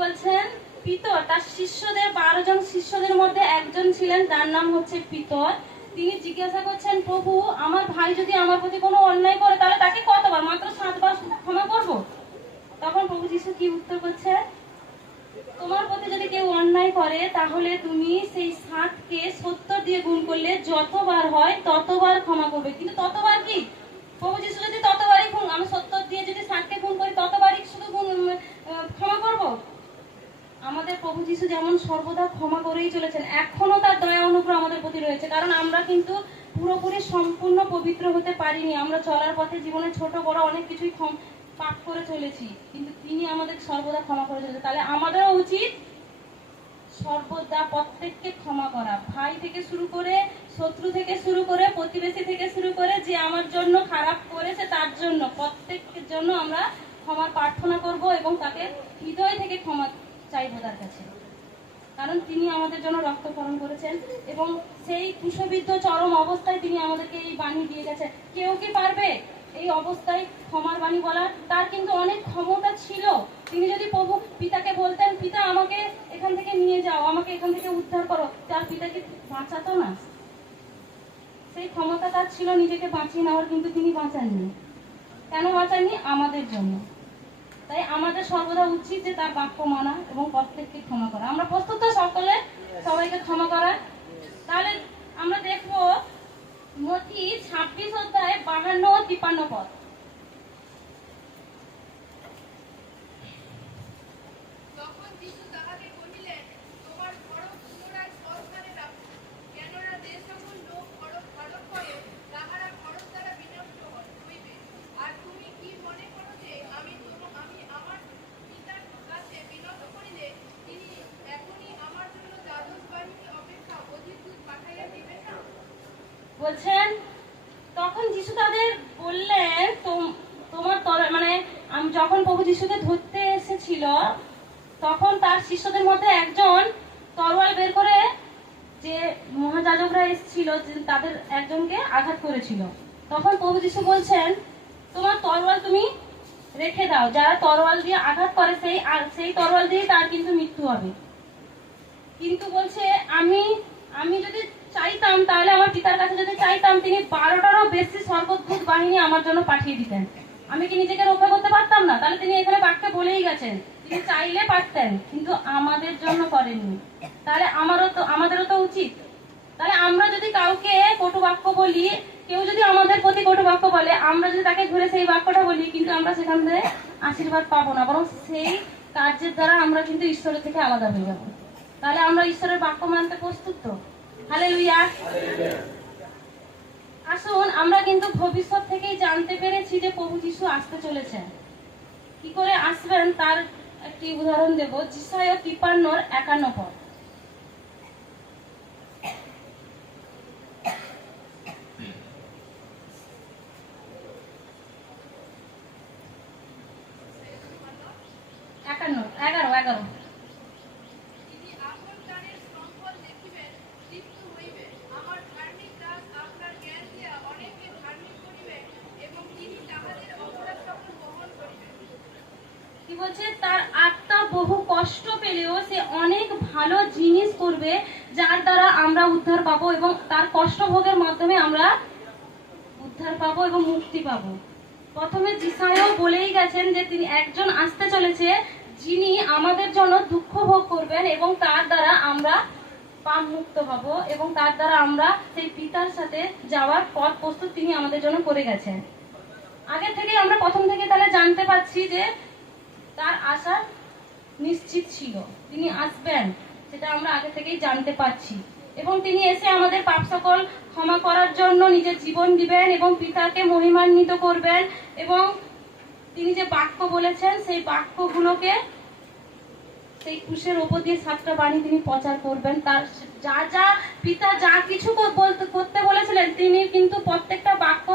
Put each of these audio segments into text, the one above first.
বলছেন? পিতর তার শিষ্যদের 12 জন শিষ্যদের মধ্যে একজন ছিলেন, তার নাম হচ্ছে পিতর। তিনি জিজ্ঞাসা করছেন, প্রভু আমার ভাই যদি আমার প্রতি কোনো অন্যায় করে তাহলে তাকে কতবার? মাত্র 7 বার ক্ষমা করব? তখন প্রভু যিশু কি উত্তর করছে? তোমার প্রতি যদি কেউ অন্যায় করে তাহলে তুমি সেই 7কে 70 দিয়ে গুণ করলে যতবার হয় ততবার ক্ষমা করবে। কিন্তু ততবার কি? প্রভু যিশু যদি ততবারই গুণ, আমি 70 দিয়ে যদি 7কে গুণ করি ততবারই শুধু ক্ষমা করব? আমাদের প্রভু যিশু যেমন সর্বদা ক্ষমা করেই চলেছেন, এখনো তার দয়া অনুগ্রহ আমাদের প্রতি রয়েছে। কারণ আমরা কিন্তু পুরোপুরি সম্পূর্ণ পবিত্র হতে পারিনি। আমরা চলার পথে জীবনে ছোট বড় অনেক কিছুই পাপ করে চলেছি, কিন্তু তিনি আমাদের সর্বদা ক্ষমা করে চলেছে। তাহলে আমাদেরও উচিত সর্বদা প্রত্যেককে ক্ষমা করা, ভাই থেকে শুরু করে, শত্রু থেকে শুরু করে, প্রতিবেশী থেকে শুরু করে, যে আমার জন্য খারাপ করেছে তার জন্য, প্রত্যেকের জন্য আমরা ক্ষমা প্রার্থনা করব এবং তাকে হৃদয় থেকে ক্ষমা চাইবো তার কাছে। কারণ তিনি আমাদের জন্য রক্তক্ষরণ করেছেন এবং সেই কুশবিদ্ধ চরম অবস্থায় তিনি আমাদেরকে এই বাণী দিয়ে গেছেন। কেউ কি পারবে এই অবস্থায় ক্ষমার বাণী বলার? তার কিন্তু অনেক ক্ষমতা ছিল। তিনি যদি প্রভু পিতাকে বলতেন, পিতা আমাকে এখান থেকে নিয়ে যাও, আমাকে এখান থেকে উদ্ধার করো, তার পিতা কি বাঁচাতো না? সেই ক্ষমতা তার ছিল নিজেকে বাঁচিয়ে নেওয়ার, কিন্তু তিনি বাঁচাননি। কেন বাঁচাননি? আমাদের জন্য। তাই আমাদের সর্বদা উচিত যে তার বাক্য মানা এবং প্রত্যেককে ক্ষমা করা। আমরা প্রস্তুত তো সকলে সবাইকে ক্ষমা করা? তাহলে আমরা দেখবো মতি 26 অধ্যায় 52 ও 53 পদ। বলছেন, তখন যিশু তাদের বললেন, তোমার মানে যখন প্রভু যিশুকে ধরতে এসেছিল তখন তার শিষ্যদের মধ্যে একজন তরোয়াল বের করে, যে মহাযাজকরা এসেছিল তাদের একজনকে আঘাত করেছিল। তখন প্রভু যিশু বলছেন, তোমার তরোয়াল তুমি রেখে দাও। যারা তরোয়াল দিয়ে আঘাত করে সেই তরোয়াল দিয়ে তার কিন্তু মৃত্যু হবে। কিন্তু বলছে, আমি যদি চাইতাম, তাহলে আমার পিতার কাছে যদি চাইতাম, তিনি 12টারও বেশি স্বর্গদূত বাহিনী আমার জন্য পাঠিয়ে দিতেন। আমি কি নিজেকে রক্ষা করতে পারতাম না? তাহলে তিনি এখানে বাক্যে বলেই গেছেন, তিনি চাইলে পারতেন, কিন্তু আমাদের জন্য করেননি। তাহলে আমাদেরও তো উচিত। তাহলে আমরা যদি কাউকে কটু বাক্য বলি, কেউ যদি আমাদের প্রতি কটু বাক্য বলে, আমরা যদি তাকে ধরে সেই বাক্যটা বলি, কিন্তু আমরা সেখান থেকে আশীর্বাদ পাবো না, বরং সেই কার্যের দ্বারা আমরা কিন্তু ঈশ্বরের থেকে আলাদা হয়ে যাবো। তাহলে আমরা ঈশ্বরের বাক্য মানতে প্রস্তুত তো? হালেলুয়া। আসুন, আমরা কিন্তু ভবিষ্যৎ থেকেই জানতে পেরেছি যে প্রভু যিশু আসতে চলেছেন। কি করে আসবেন তার একটি উদাহরণ দেব। যিশায়া 53:51 পদ। এগারো। কি বলছে? তার আত্মা বহু কষ্ট পেলেও সে অনেক ভালো জিনিস করবে, যার দ্বারা আমরা উদ্ধার পাবো এবং তার কষ্ট ভোগের মাধ্যমে আমরা উদ্ধার পাবো এবং মুক্তি পাবো। প্রথমে যিশায়াও বলেই গেছেন যে তিনি একজন আসতে চলেছে, যিনি আমাদের জন্য দুঃখ ভোগ করবেন এবং তার দ্বারা আমরা পাপ মুক্ত হব এবং তার দ্বারা আমরা সেই পিতার সাথে যাওয়ার পথ প্রস্তুত তিনি আমাদের জন্য করে গেছেন। আগে থেকে আমরা প্রথম থেকে তাহলে জানতে পারছি যে তার আসা নিশ্চিত ছিল, তিনি আসবেন, সেটা আমরা আগে থেকেই জানতে পারছি। এবং তিনি এসে আমাদের পাপ সকল ক্ষমা করার জন্য নিজের জীবন দিবেন এবং পিতাকে মহিমান্বিত করবেন এবং তিনি যে বাক্য বলেছেন সেই বাক্যগুলোকে সেই ক্রুশের ওপর দিয়ে 7টা বাণী তিনি প্রচার করবেন। তার যা পিতা যা কিছু করতে বলেছিলেন তিনি কিন্তু প্রত্যেকটা বাক্য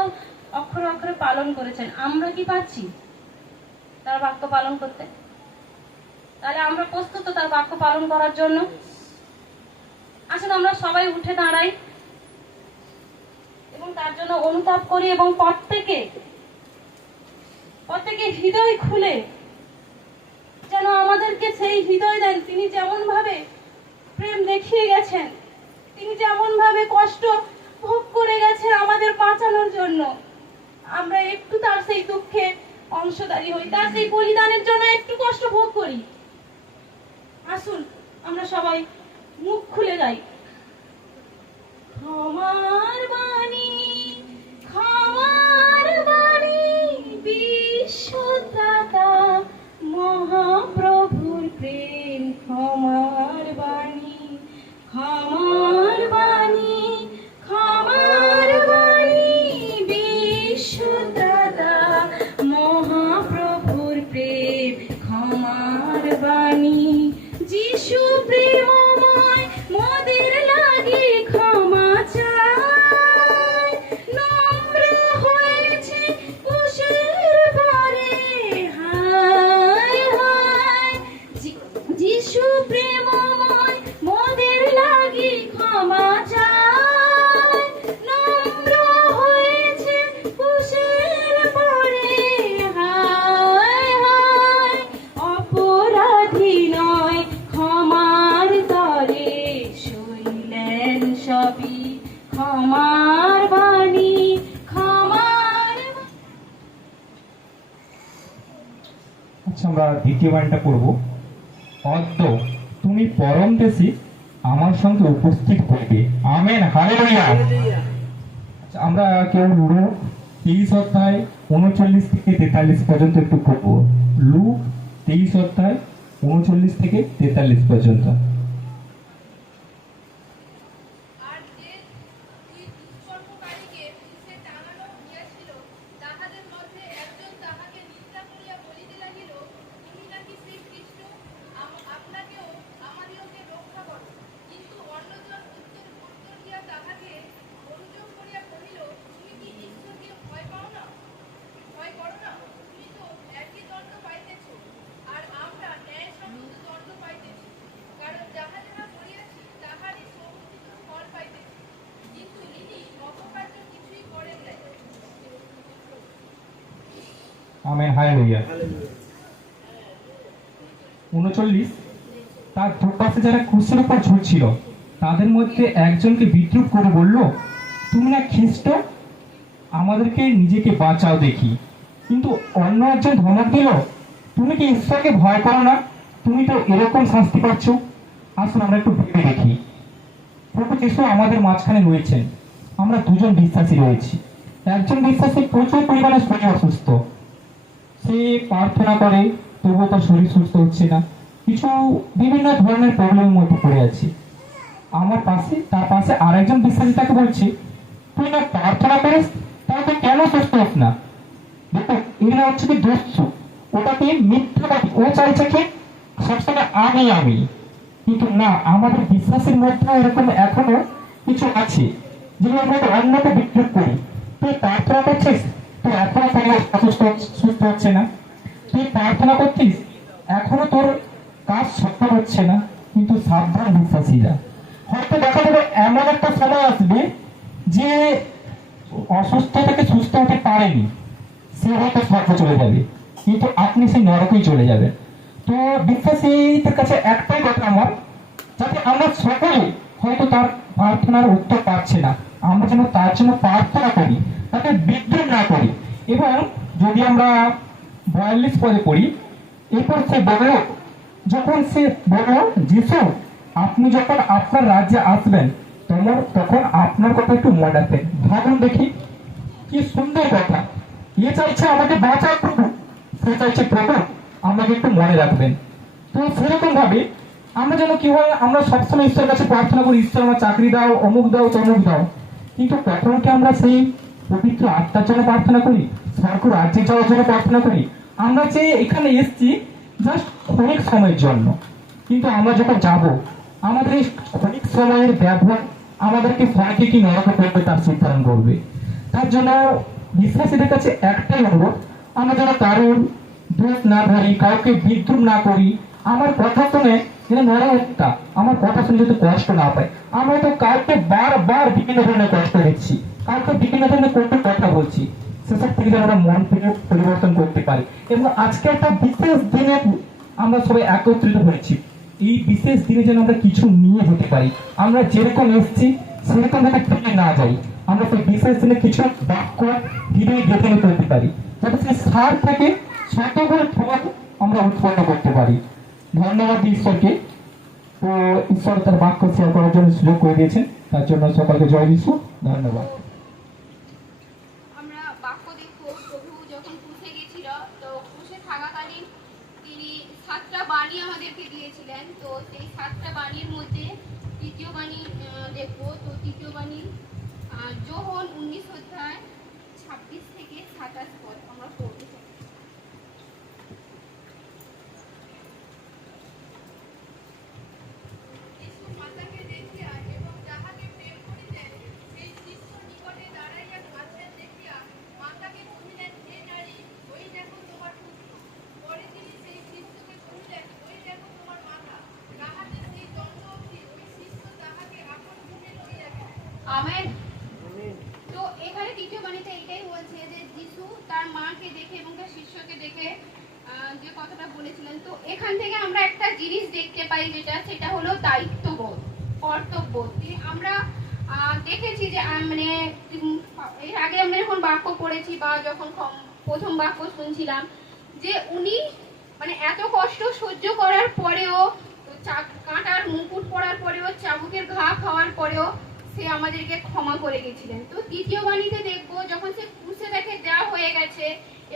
অক্ষরে অক্ষরে পালন করেছেন। আমরা কি পাচ্ছি তার বাক্য পালন করতে? তাহলে আমরা প্রস্তুত তার বাক্য পালন করার জন্য? আসলে আমরা সবাই উঠে দাঁড়াই এবং তার জন্য অনুতাপ করি এবং প্রত্যেকে হৃদয় খুলে যেন আমাদেরকে সেই হৃদয় দেন। তিনি যেমন ভাবে প্রেম দেখিয়ে গেছেন, তিনি যেমন ভাবে কষ্ট ভোগ করে গেছেন আমাদের বাঁচানোর জন্য, আমরা একটু তার সেই দুঃখে অংশদারী হই, তার সেই বলিদানের জন্য একটু কষ্ট ভোগ করি। আসুন আমরা সবাই মুখ খুলে গাই। ক্ষমার বাণী, ক্ষমার বাণী, বিশ্বদাতা মহাপ্রভুর প্রেম। ক্ষমার বাণী, ক্ষমার বাণী, ক্ষমার বাণী, বিশ্বদাতা মহাপ্রভুর প্রেম। ক্ষমার বাণী, যিশু প্রেমময় মোদের লাগি ক্ষমা চায়, নম্র হয়েছে কুশের পরে, হায় হায়। যিশু প্রেমময় মোদের লাগি ক্ষমা চায়, নম্র হয়েছে কুশের পরে, হায় হায়। অপরাধী নয় ক্ষমার তরে, সইলেন সবই ক্ষমার বাণী, ক্ষমার। আচ্ছা, আমরা দ্বিতীয় বাণীটা পড়ব। অদ্য তুমি পরম দেশে আমার সঙ্গে উপস্থিত হইবে। Amen, hallelujah. আচ্ছা, আমরা কেউ লুক 23 অধ্যায় 39 থেকে 43 পর্যন্ত একটু পড়ব। লুক 23 অধ্যায় 39 থেকে 43 পর্যন্ত। আর যে দুই দুষ্কর্মকারীকে ক্রুশে টাঙানো হইয়াছিল, তাহাদের মধ্যে একজন তাহাকে নিন্দা করিয়া বলিতে লাগিল, তুমি নাকি সেই খ্রিস্ট, আপনাকেও আমাদিগকে রক্ষা করো। কিন্তু অন্যজন উত্তর দিয়া তাহাকে অনুযোগ করিয়া কহিল, তুমি কি ঈশ্বরকে ভয় পাও না, ভয় করো না? তুমি তো একই দণ্ড পাইতেছ, আর আমরা ন্যায়সঙ্গত দণ্ড পাইতেছি। কারণ যাহা যাহা করিয়াছি তাহারই সমষ্টিত ফল পাইতেছি। কিন্তু ইনি অপকার্য কিছুই করেন নাই। Amen, hallelujah. 39, তার দুপাশে যারা ক্রুশের উপর ঝুলছিল তাদের মধ্যে একজনকে বিদ্রুপ করে বলল, তুমি না খ্রিস্ট, আমাদেরকে নিজেকে বাঁচাও দেখি। কিন্তু অন্য একজন ধমক দিল, তুমি কি ঈশ্বরকে ভয় করো না? তুমি তো এরকম শাস্তি পাচ্ছ। আসুন আমরা একটু ভেবে দেখি। প্রভু যিশু আমাদের মাঝখানে রয়েছেন, আমরা দুজন বিশ্বাসী রয়েছি। একজন বিশ্বাসী প্রচুর পরিমাণে শরীর অসুস্থ, সে প্রার্থনা করে তবুও তার শরীর সুস্থ হচ্ছে না, কিছু বিভিন্ন ধরনের প্রবলেমের মধ্যে পড়ে আছে। তার পাশে আর একজন বিশ্বাসী তাকে বলছে, তুই না প্রার্থনা করিস, তাহলে কেন সুস্থ হোস না? দেখো, এরা হচ্ছে কি দস্যু, ওটাকে মিথ্যাবাদী। ও চাইছে কি সবসময় আমি আমি। কিন্তু না, আমাদের বিশ্বাসের মধ্যে এরকম এখনো কিছু আছে যেগুলো আমরা অন্যকে বিক্রি করি। তুই প্রার্থনা করছিস, তুই এখনো শরীর সুস্থ হচ্ছে না। তুই প্রার্থনা করছিস, এখনো তোর কাজ সফল হচ্ছে না। কিন্তু সাবধান বিশ্বাসীরা, হয়তো দেখা যাবে এমন একটা সময় আসবে যে অসুস্থ থেকে সুস্থ হতে পারেনি, সে হয়তো স্বর্গে চলে যাবে, কিন্তু আপনি সেই নরকেই চলে যাবেন। তো বিশ্বাসীদের কাছে একটাই কথা আমার, যাতে আমরা সকলে হয়তো তার প্রার্থনার উত্তর পাচ্ছে না, আমরা যেন তার জন্য প্রার্থনা করি, তাকে বিদ্রোহ না করি। এবং যদি আমরা 42 পদে পড়ি, এরপর সে বলল, যখন সে বলল, যিশু আপনি যখন আপনার রাজ্যে আসবেন তখন আপনার কথা একটু মনে রাখবেন। ভাবুন দেখি, কি সুন্দর কথা। এ চাইছে আমাকে বাঁচার প্রভু, সে চাইছে প্রভু আমাকে একটু মনে রাখবেন। তো সেরকম ভাবে আমরা যেন কি হয়, আমরা সবসময় ঈশ্বরের কাছে প্রার্থনা করি, ঈশ্বর আমার চাকরি দাও, অমুক দাও, তমুক দাও। কিন্তু কখনো কি আমরা সেই পবিত্র আত্মার জন্য প্রার্থনা করি, স্বর্গ রাজ্যে যাওয়ার জন্য প্রার্থনা করি? আমরা যে এখানে এসছি জাস্ট ক্ষণিক সময়ের জন্য, কিন্তু আমরা যখন যাব, আমাদের এই ক্ষণিক সময়ের ব্যবহার আমাদেরকে স্বর্গে কি নরকে করবে তার সিদ্ধান্ত করবে। তার জন্য বিশ্বাসীদের কাছে একটাই অনুরোধ, আমরা যেন কারোর দোষ না ধরি, কাউকে বিদ্রুপ না করি। আমার কথা শুনে যেন নরহত্যা, আমার কথা শুনে যাতে কষ্ট না পায়। আমরা তো কাউকে বারবার বিভিন্ন ধরনের কষ্ট দিচ্ছি, কাউকে বিভিন্ন ধরনের কত কথা বলছি, সেসব থেকে আমরা মন থেকে পরিবর্তন করতে পারি। এবং আজকে একটা বিশেষ দিনে আমরা সবাই একত্রিত হয়েছি এই বিশেষ দিনে যেন আমরা কিছু নিয়ে যেতে পারি, আমরা যেরকম এসেছি সেরকম যাতে ফিরে না যাই, আমরা সেই বিশেষ দিনে কিছু বাক্য হৃদয়ে গেঁথে নিতে হতে পারি, যাতে সেই সার থেকে শত করে ফল আমরা উৎপন্ন করতে পারি। ধন্যবাদ ঈশ্বরকে। তো ঈশ্বর তার বাক্য শেয়ার করার জন্য সুযোগ করে দিয়েছেন, তার জন্য সকলকে জয় যিশু। ধন্যবাদ। আমরা বাক্য দেখবো প্রভু যখন ক্রুশে গেছিল, তো ক্রুশে থাকাকালীন তিনি 7টা বাণী আমাদেরকে দিয়েছিলেন। তো সেই 7টা বাণীর মধ্যে তৃতীয় বাণী দেখবো। তো তৃতীয় বাণী যোহন 19 অধ্যায় 26 থেকে 27 পদ আমরা পড়তে চাই। যিশু মাতাকে দেখিয়া এবং যাহাকে প্রেম করিতেন সেই শিষ্য নিকটে দাঁড়াইয়া আছেন দেখিয়া মাতাকে কহিলেন, হে নারী, ওই দেখো তোমার পুত্র। পরে তিনি সেই শিষ্যকে কহিলেন, ওই দেখো তোমার মাতা। তাহাদের সেই দণ্ড অবধি ওই শিষ্য তাহাকে আপন গৃহে লইয়া গেলেন। আমেন। তো এখানে তৃতীয় বাণীতে এটাই বলছে যে যিশু তার মাকে দেখে এবং তার শিষ্যকে দেখে যে কথাটা বলেছিলেন। তো এখান থেকে আমরা একটা জিনিস দেখতে পাই, সেটা হলো দায়িত্ববোধ, কর্তব্যবোধ। আমরা দেখেছি যে মানে এর আগে আমরা যখন বাক্য পড়েছি বা যখন প্রথম বাক্য শুনছিলাম, যে উনি মানে এত কষ্ট সহ্য করার পরেও, কাঁটার মুকুট পরার পরেও, চাবুকের ঘা খাওয়ার পরেও সে আমাদেরকে ক্ষমা করে গেছিলেন। তো দ্বিতীয় বাণীতে দেখবো যখন সে ক্রুশে দেখে দেওয়া হয়ে গেছে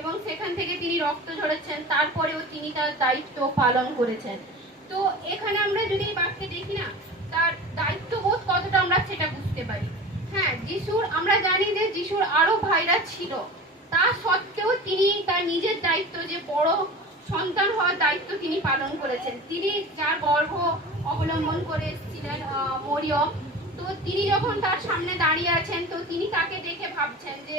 এবং সেখান থেকে তিনি রক্ত ঝরেছেন, তারপরেও তিনি তার দায়িত্ব পালন করেছেন। তো এখানে আমরা যদি বাক্যে দেখি না, তার দায়িত্ববোধ কতটা আমরা সেটা বুঝতে পারি। হ্যাঁ, যিশুর আমরা জানি যে যিশুর আরো ভাইরা ছিল, তা সত্ত্বেও তিনি তার নিজের দায়িত্ব, যে বড় সন্তান হওয়ার দায়িত্ব তিনি পালন করেছেন। তিনি যার গর্ভ অবলম্বন করে এসেছিলেন মরিয়ম, তো তিনি যখন তার সামনে দাঁড়িয়ে আছেন, তো তিনি তাকে দেখে ভাবছেন যে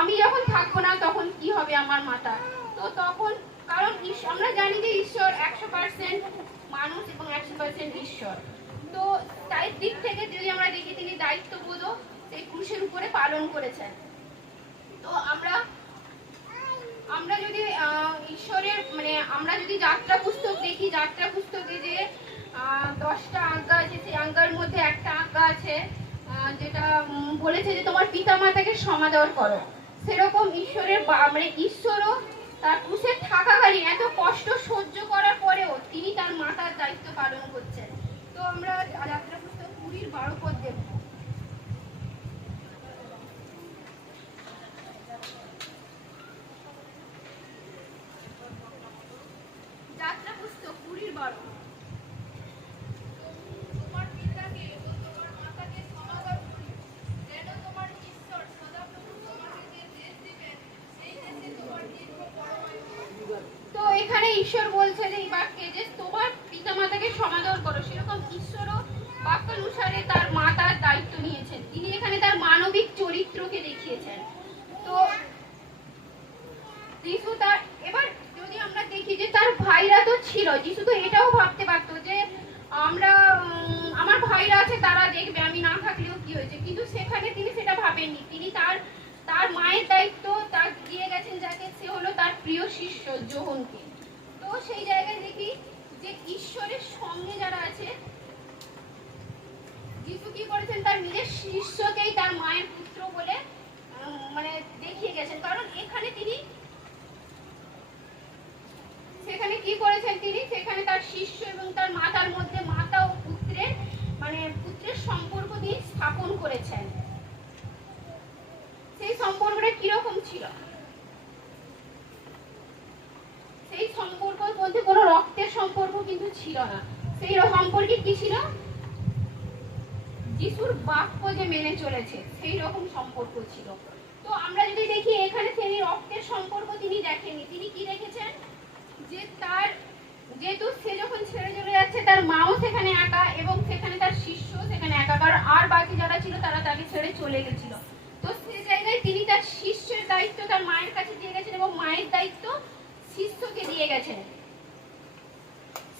আমি যখন থাকবো না তখন কি হবে আমার মাতা। তো তখন কারণ আমরা জানি যে ঈশ্বর 100% মানুষ এবং 100% ঈশ্বর। তো তাই দিক থেকে যদি আমরা দেখি, তিনি দায়িত্ববোধও সেই ক্রুশের উপরে পালন করেছেন। তো আমরা যদি ঈশ্বরের মানে আমরা যদি যাত্রা পুস্তক দেখি, যাত্রা পুস্তকে যে 10টা আজ্ঞা আছে, সেই আজ্ঞার মধ্যে একটা আজ্ঞা আছে যেটা বলেছে যে তোমার পিতা মাতাকে সমাদর করো। সেরকম ঈশ্বরের মানে ঈশ্বরও তার ক্রুশে থাকাকালীন এত কষ্ট সহ্য করার পরেও তিনি তার মাতার দায়িত্ব পালন করছেন। তো আমরা যাত্রা পুস্তক 20-12 পদ দেখব। যাত্রা পুস্তক 20-12। তোমার পিতাকে ও তোমার মাতাকে সমাদর করিও, যেন তোমার ঈশ্বর সদাপ্রভু তোমাকে যে দেশ দিবেন সেই দেশে তোমার দীর্ঘ পরমায়ু হয়। তো এখানে ঈশ্বর বলছে যে এই বাক্যে যে তোমার পিতা মাতাকে সমাদর করো। সেরকম ঈশ্বরও বাক্যানুসারে তার মাতার দায়িত্ব নিয়েছেন। তিনি এখানে তার মানবিক চরিত্রকে দেখিয়েছেন। তো যিশু তার এবার যদি আমরা দেখি যে তার ভাইরা তো ছিল, যিশু তো এটাও ভাবতে পারতো যে আমার ভাইরা আছে, তারা দেখবে, আমি না থাকলেও কি হয়েছে। কিন্তু সেখানে তিনি সেটা ভাবেননি। তিনি তার মায়ের দায়িত্ব তার দিয়ে গেছেন যাকে, সে হলো তার প্রিয় শিষ্য যোহনকে। তো সেই জায়গায় দেখি যে ঈশ্বরের সঙ্গে যারা আছে, যিশু কি করেছেন, তার নিজের শিষ্যকেই তার মায়ের পুত্র বলে মানে দেখিয়ে গেছেন। কারণ এখানে তিনি সেখানে কি করেছেন, তিনি সেখানে তার শিষ্য এবং তার মাতার মধ্যে মাতা ও পুত্রের মানে পুত্রের সম্পর্ক দিয়ে স্থাপন করেছেন। সেই সম্পর্কটা কিরকম ছিল? সেই সম্পর্কের মধ্যে কোনো রক্তের সম্পর্ক কিন্তু ছিল না। সেই সম্পর্কে কি ছিল? যিশুর বাক্য যে মেনে চলেছে সেই রকম সম্পর্ক ছিল। তো আমরা যদি দেখি এখানে তিনি রক্তের সম্পর্ক তিনি দেখেননি। তিনি কি দেখেছেন, যে তার যেহেতু সে যখন ছেড়ে চলে যাচ্ছে, তার মাও সেখানে একা এবং সেখানে তার শিষ্য সেখানে একা, কারণ আর বাকি যারা ছিল তারা তাকে ছেড়ে চলে গেছিল। তো সেই জায়গায় তিনি তার শিষ্যের দায়িত্ব তার মায়ের কাছে দিয়ে গেছেন এবং মায়ের দায়িত্ব শিষ্যকে দিয়ে গেছেন।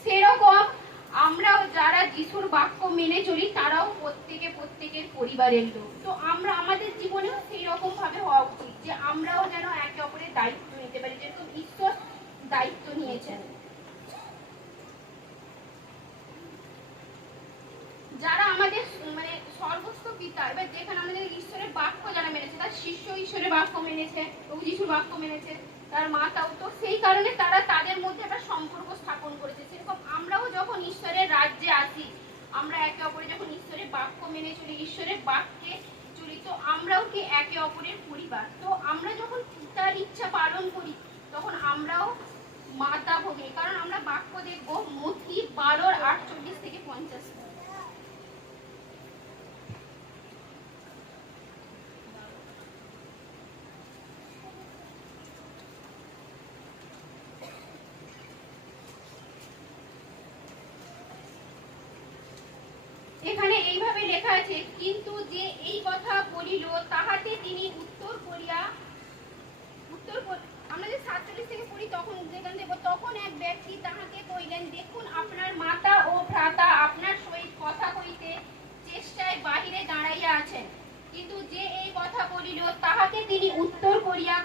সেরকম আমরাও যারা যিশুর বাক্য মেনে চলি, তারাও প্রত্যেকের পরিবারের লোক। তো আমরা আমাদের জীবনেও সেই রকম ভাবে হওয়া উচিত যে আমরাও যেন একে অপরের দায়িত্ব নিতে পারি, যেরকম ঈশ্বর দায়িত্ব নিয়েছেন। মানে সর্বস্ব পিতা, এবার যেখানে আমাদের ঈশ্বরের বাক্য যারা মেনেছে, তার শিষ্য ঈশ্বরের বাক্য মেনেছে, প্রভু যিশুর বাক্য মেনেছে, তার মাতাও, তো সেই কারণে তারা তাদের মধ্যে একটা সম্পর্ক স্থাপন করেছে। সেরকম আমরাও যখন ঈশ্বরের রাজ্যে আসি, আমরা একে অপরে যখন ঈশ্বরের বাক্য মেনে চলি, ঈশ্বরের বাক্যে চলি, তো আমরাও কি একে অপরের পরিবার। তো আমরা যখন পিতার ইচ্ছা পালন করি, তখন আমরাও মাতা ভোগে। কারণ আমরা বাক্য দেখবো মথি 12:48-50। এখানে এইভাবে লেখা আছে, কিন্তু যে এই কথা বলিল তাহাতে তিনি আমরা যে 47 থেকে পড়ি, তখন যেখানে দেখব, তখন এক ব্যক্তি তাহাকে কইলেন, দেখুন আপনার মাতা ও ভ্রাতা আপনার সহিত কথা কইতে চেষ্টায় বাহিরে দাঁড়াইয়া আছেন। কিন্তু যে এই কথা বলিল তাহাকে তিনি উত্তর করিয়া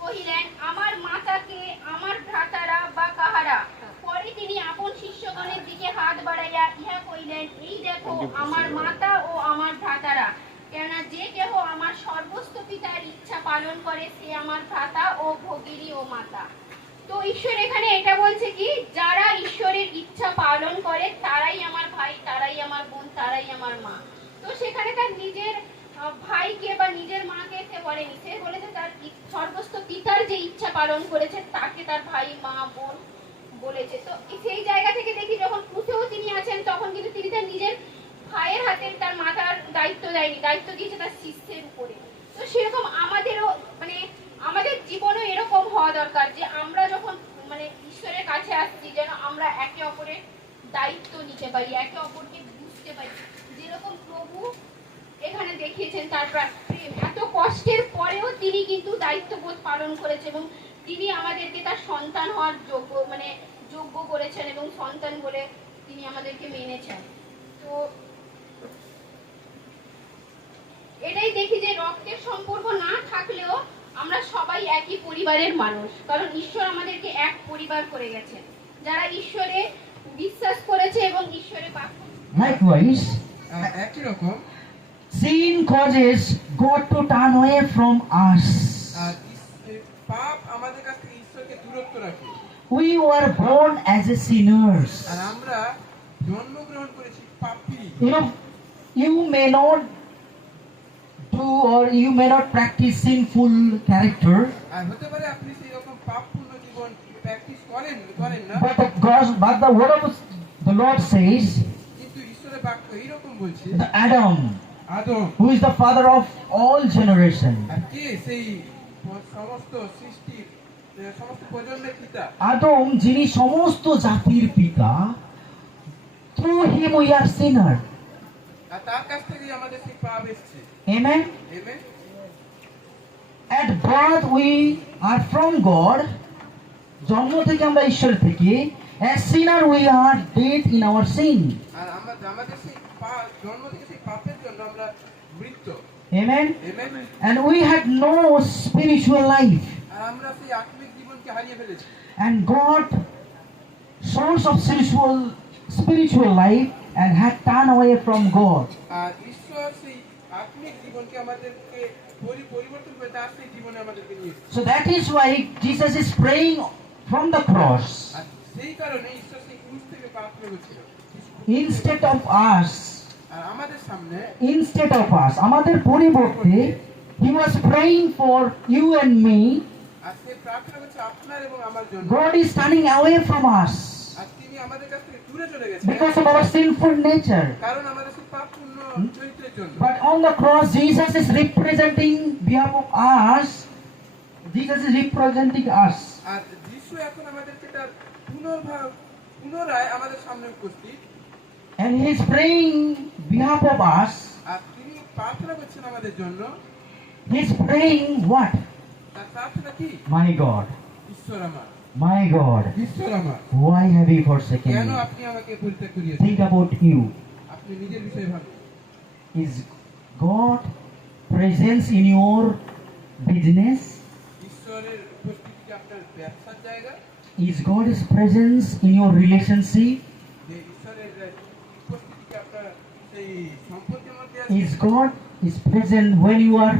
কহিলেন, আমার মাতাকে আমার ভ্রাতারা বা কাহারা? পরে তিনি আপন শিষ্যগণের দিকে হাত বাড়াইয়া ইহা কইলেন, এই দেখো আমার মাতা ও আমার ভ্রাতারা। কেননা যে কেহ আমার সর্বস্ব পিতার ইচ্ছা পালন করে, সে আমার ভ্রাতা ও ভগিনী ও মাতা। তো ঈশ্বর এখানে এটা বলছে কি, যারা ঈশ্বরের ইচ্ছা পালন করে তারাই আমার ভাই, তারাই আমার বোন, তারাই আমার মা। তো সেখানে তার নিজের ভাইকে বা নিজের মাকে সে বলেনি, সে বলেছে তার সর্বস্ব পিতার যে ইচ্ছা পালন করেছে তাকে তার ভাই, মা, বোন বলেছে। তো সেই জায়গা থেকে দেখি, যখন ক্রুশেও তিনি আছেন, তখন কিন্তু তিনি তার নিজের ভাইয়ের হাতে তার মাতার দায়িত্ব দেয়নি, দায়িত্ব দিয়েছে তার শিষ্যের উপরে। তো সেরকম আমাদেরও মানে আমাদের জীবনও এরকম হওয়া দরকার, যে আমরা যখন মানে ঈশ্বরের কাছে আসছি, যেন আমরা একে অপরের দায়িত্ব নিতে পারি, একে অপরকে বুঝতে পারি। যেরকম প্রভু এখানে দেখিয়েছেন তার প্রেম, এত কষ্টের পরেও তিনি কিন্তু দায়িত্ববোধ পালন করেছে, এবং তিনি আমাদেরকে তার সন্তান হওয়ার যোগ্য করেছেন, এবং সন্তান বলে তিনি আমাদেরকে মেনেছেন। তো এটাই দেখি যে রক্তের সম্পর্ক না থাকলেও আমরা সবাই একই পরিবারের মানুষ, কারণ ঈশ্বর আমাদেরকে এক পরিবার করে গেছেন, যারা ঈশ্বরে বিশ্বাস করেছে এবং ঈশ্বরে বাক্য। Likewise, একই রকম sin causes God to turn away from us. পাপ আমাদের কাছ থেকে ঈশ্বরকে দূরত্ব রাখে। We were born as a sinners. আর আমরা জন্মগ্রহণ করেছি পাপী। You may not do or you may not practice sinful character, আর হতে পারে আপনি সেই রকম পাপপূর্ণ জীবন প্র্যাকটিস করেন না, but the word of the Lord says, কিন্তু ঈশ্বরের বাক্য এইরকম বলছে, the Adam, Adam, who is the father of all generation, আর কে সেই সমস্ত সৃষ্টির সমস্ত প্রজন্মের পিতা? আদম যিনি সমস্ত জাতির পিতা, through him we are sinner. আর তার কাছ থেকেই আমাদের সেই পাপ এসেছে। Amen. Amen. At birth we are from God. জন্ম থেকে আমরা ঈশ্বর থেকে, as sinner we are dead in our sin. আর আমরা আমাদের সেই জন্ম থেকে সেই পাপের জন্য আমরা মৃত। Amen. Amen. And we had no spiritual life. আর আমরা সেই আত্মিক জীবনকে হারিয়ে ফেলেছি। And God, source of spiritual life, and had turned away from God. আর ঈশ্বর সেই আত্মিক জীবনকে আমাদেরকে পরিবর্তন করে তার সেই জীবনে আমাদেরকে নিয়ে এসেছে। So that is why Jesus is praying from the cross. আর সেই কারণে ঈশ্বর সেই ক্রুশ থেকে প্রার্থনা করেছিল, Instead of us, আর আমাদের সামনে আমাদের পরিবর্তে, he was praying for you and me. আর সে প্রার্থনা করছে আপনার এবং আমার জন্য। God is turning away from us আর তিনি আমাদের কাছ থেকে দূরে চলে গেছেন because of our sinful nature. কারণ আমাদের সেই পাপপূর্ণ চরিত্রের জন্য। But on the cross, Jesus is representing behalf of us. Jesus is representing us. আর যিশু এখন আমাদেরকে তার পুনরায় আমাদের সামনে উপস্থিত, And he is praying behalf of us. আর তিনি প্রার্থনা করছেন আমাদের জন্য। He is praying what? তার প্রার্থনা কি? My God, ঈশ্বর আমার, my God, ঈশ্বর আমার, why have you forsaken কেন me? আপনি আমাকে পরিত্যাগ করিয়েছেন? Think about you. আপনি নিজের বিষয়ে ভাবুন। Is God presence in your business? ঈশ্বরের উপস্থিতি কি আপনার ব্যবসার জায়গা? Is God's presence in your relationship? যে ঈশ্বরের উপস্থিতি কি আপনার সেই সম্পত্তির মধ্যে আছে is God is present when you are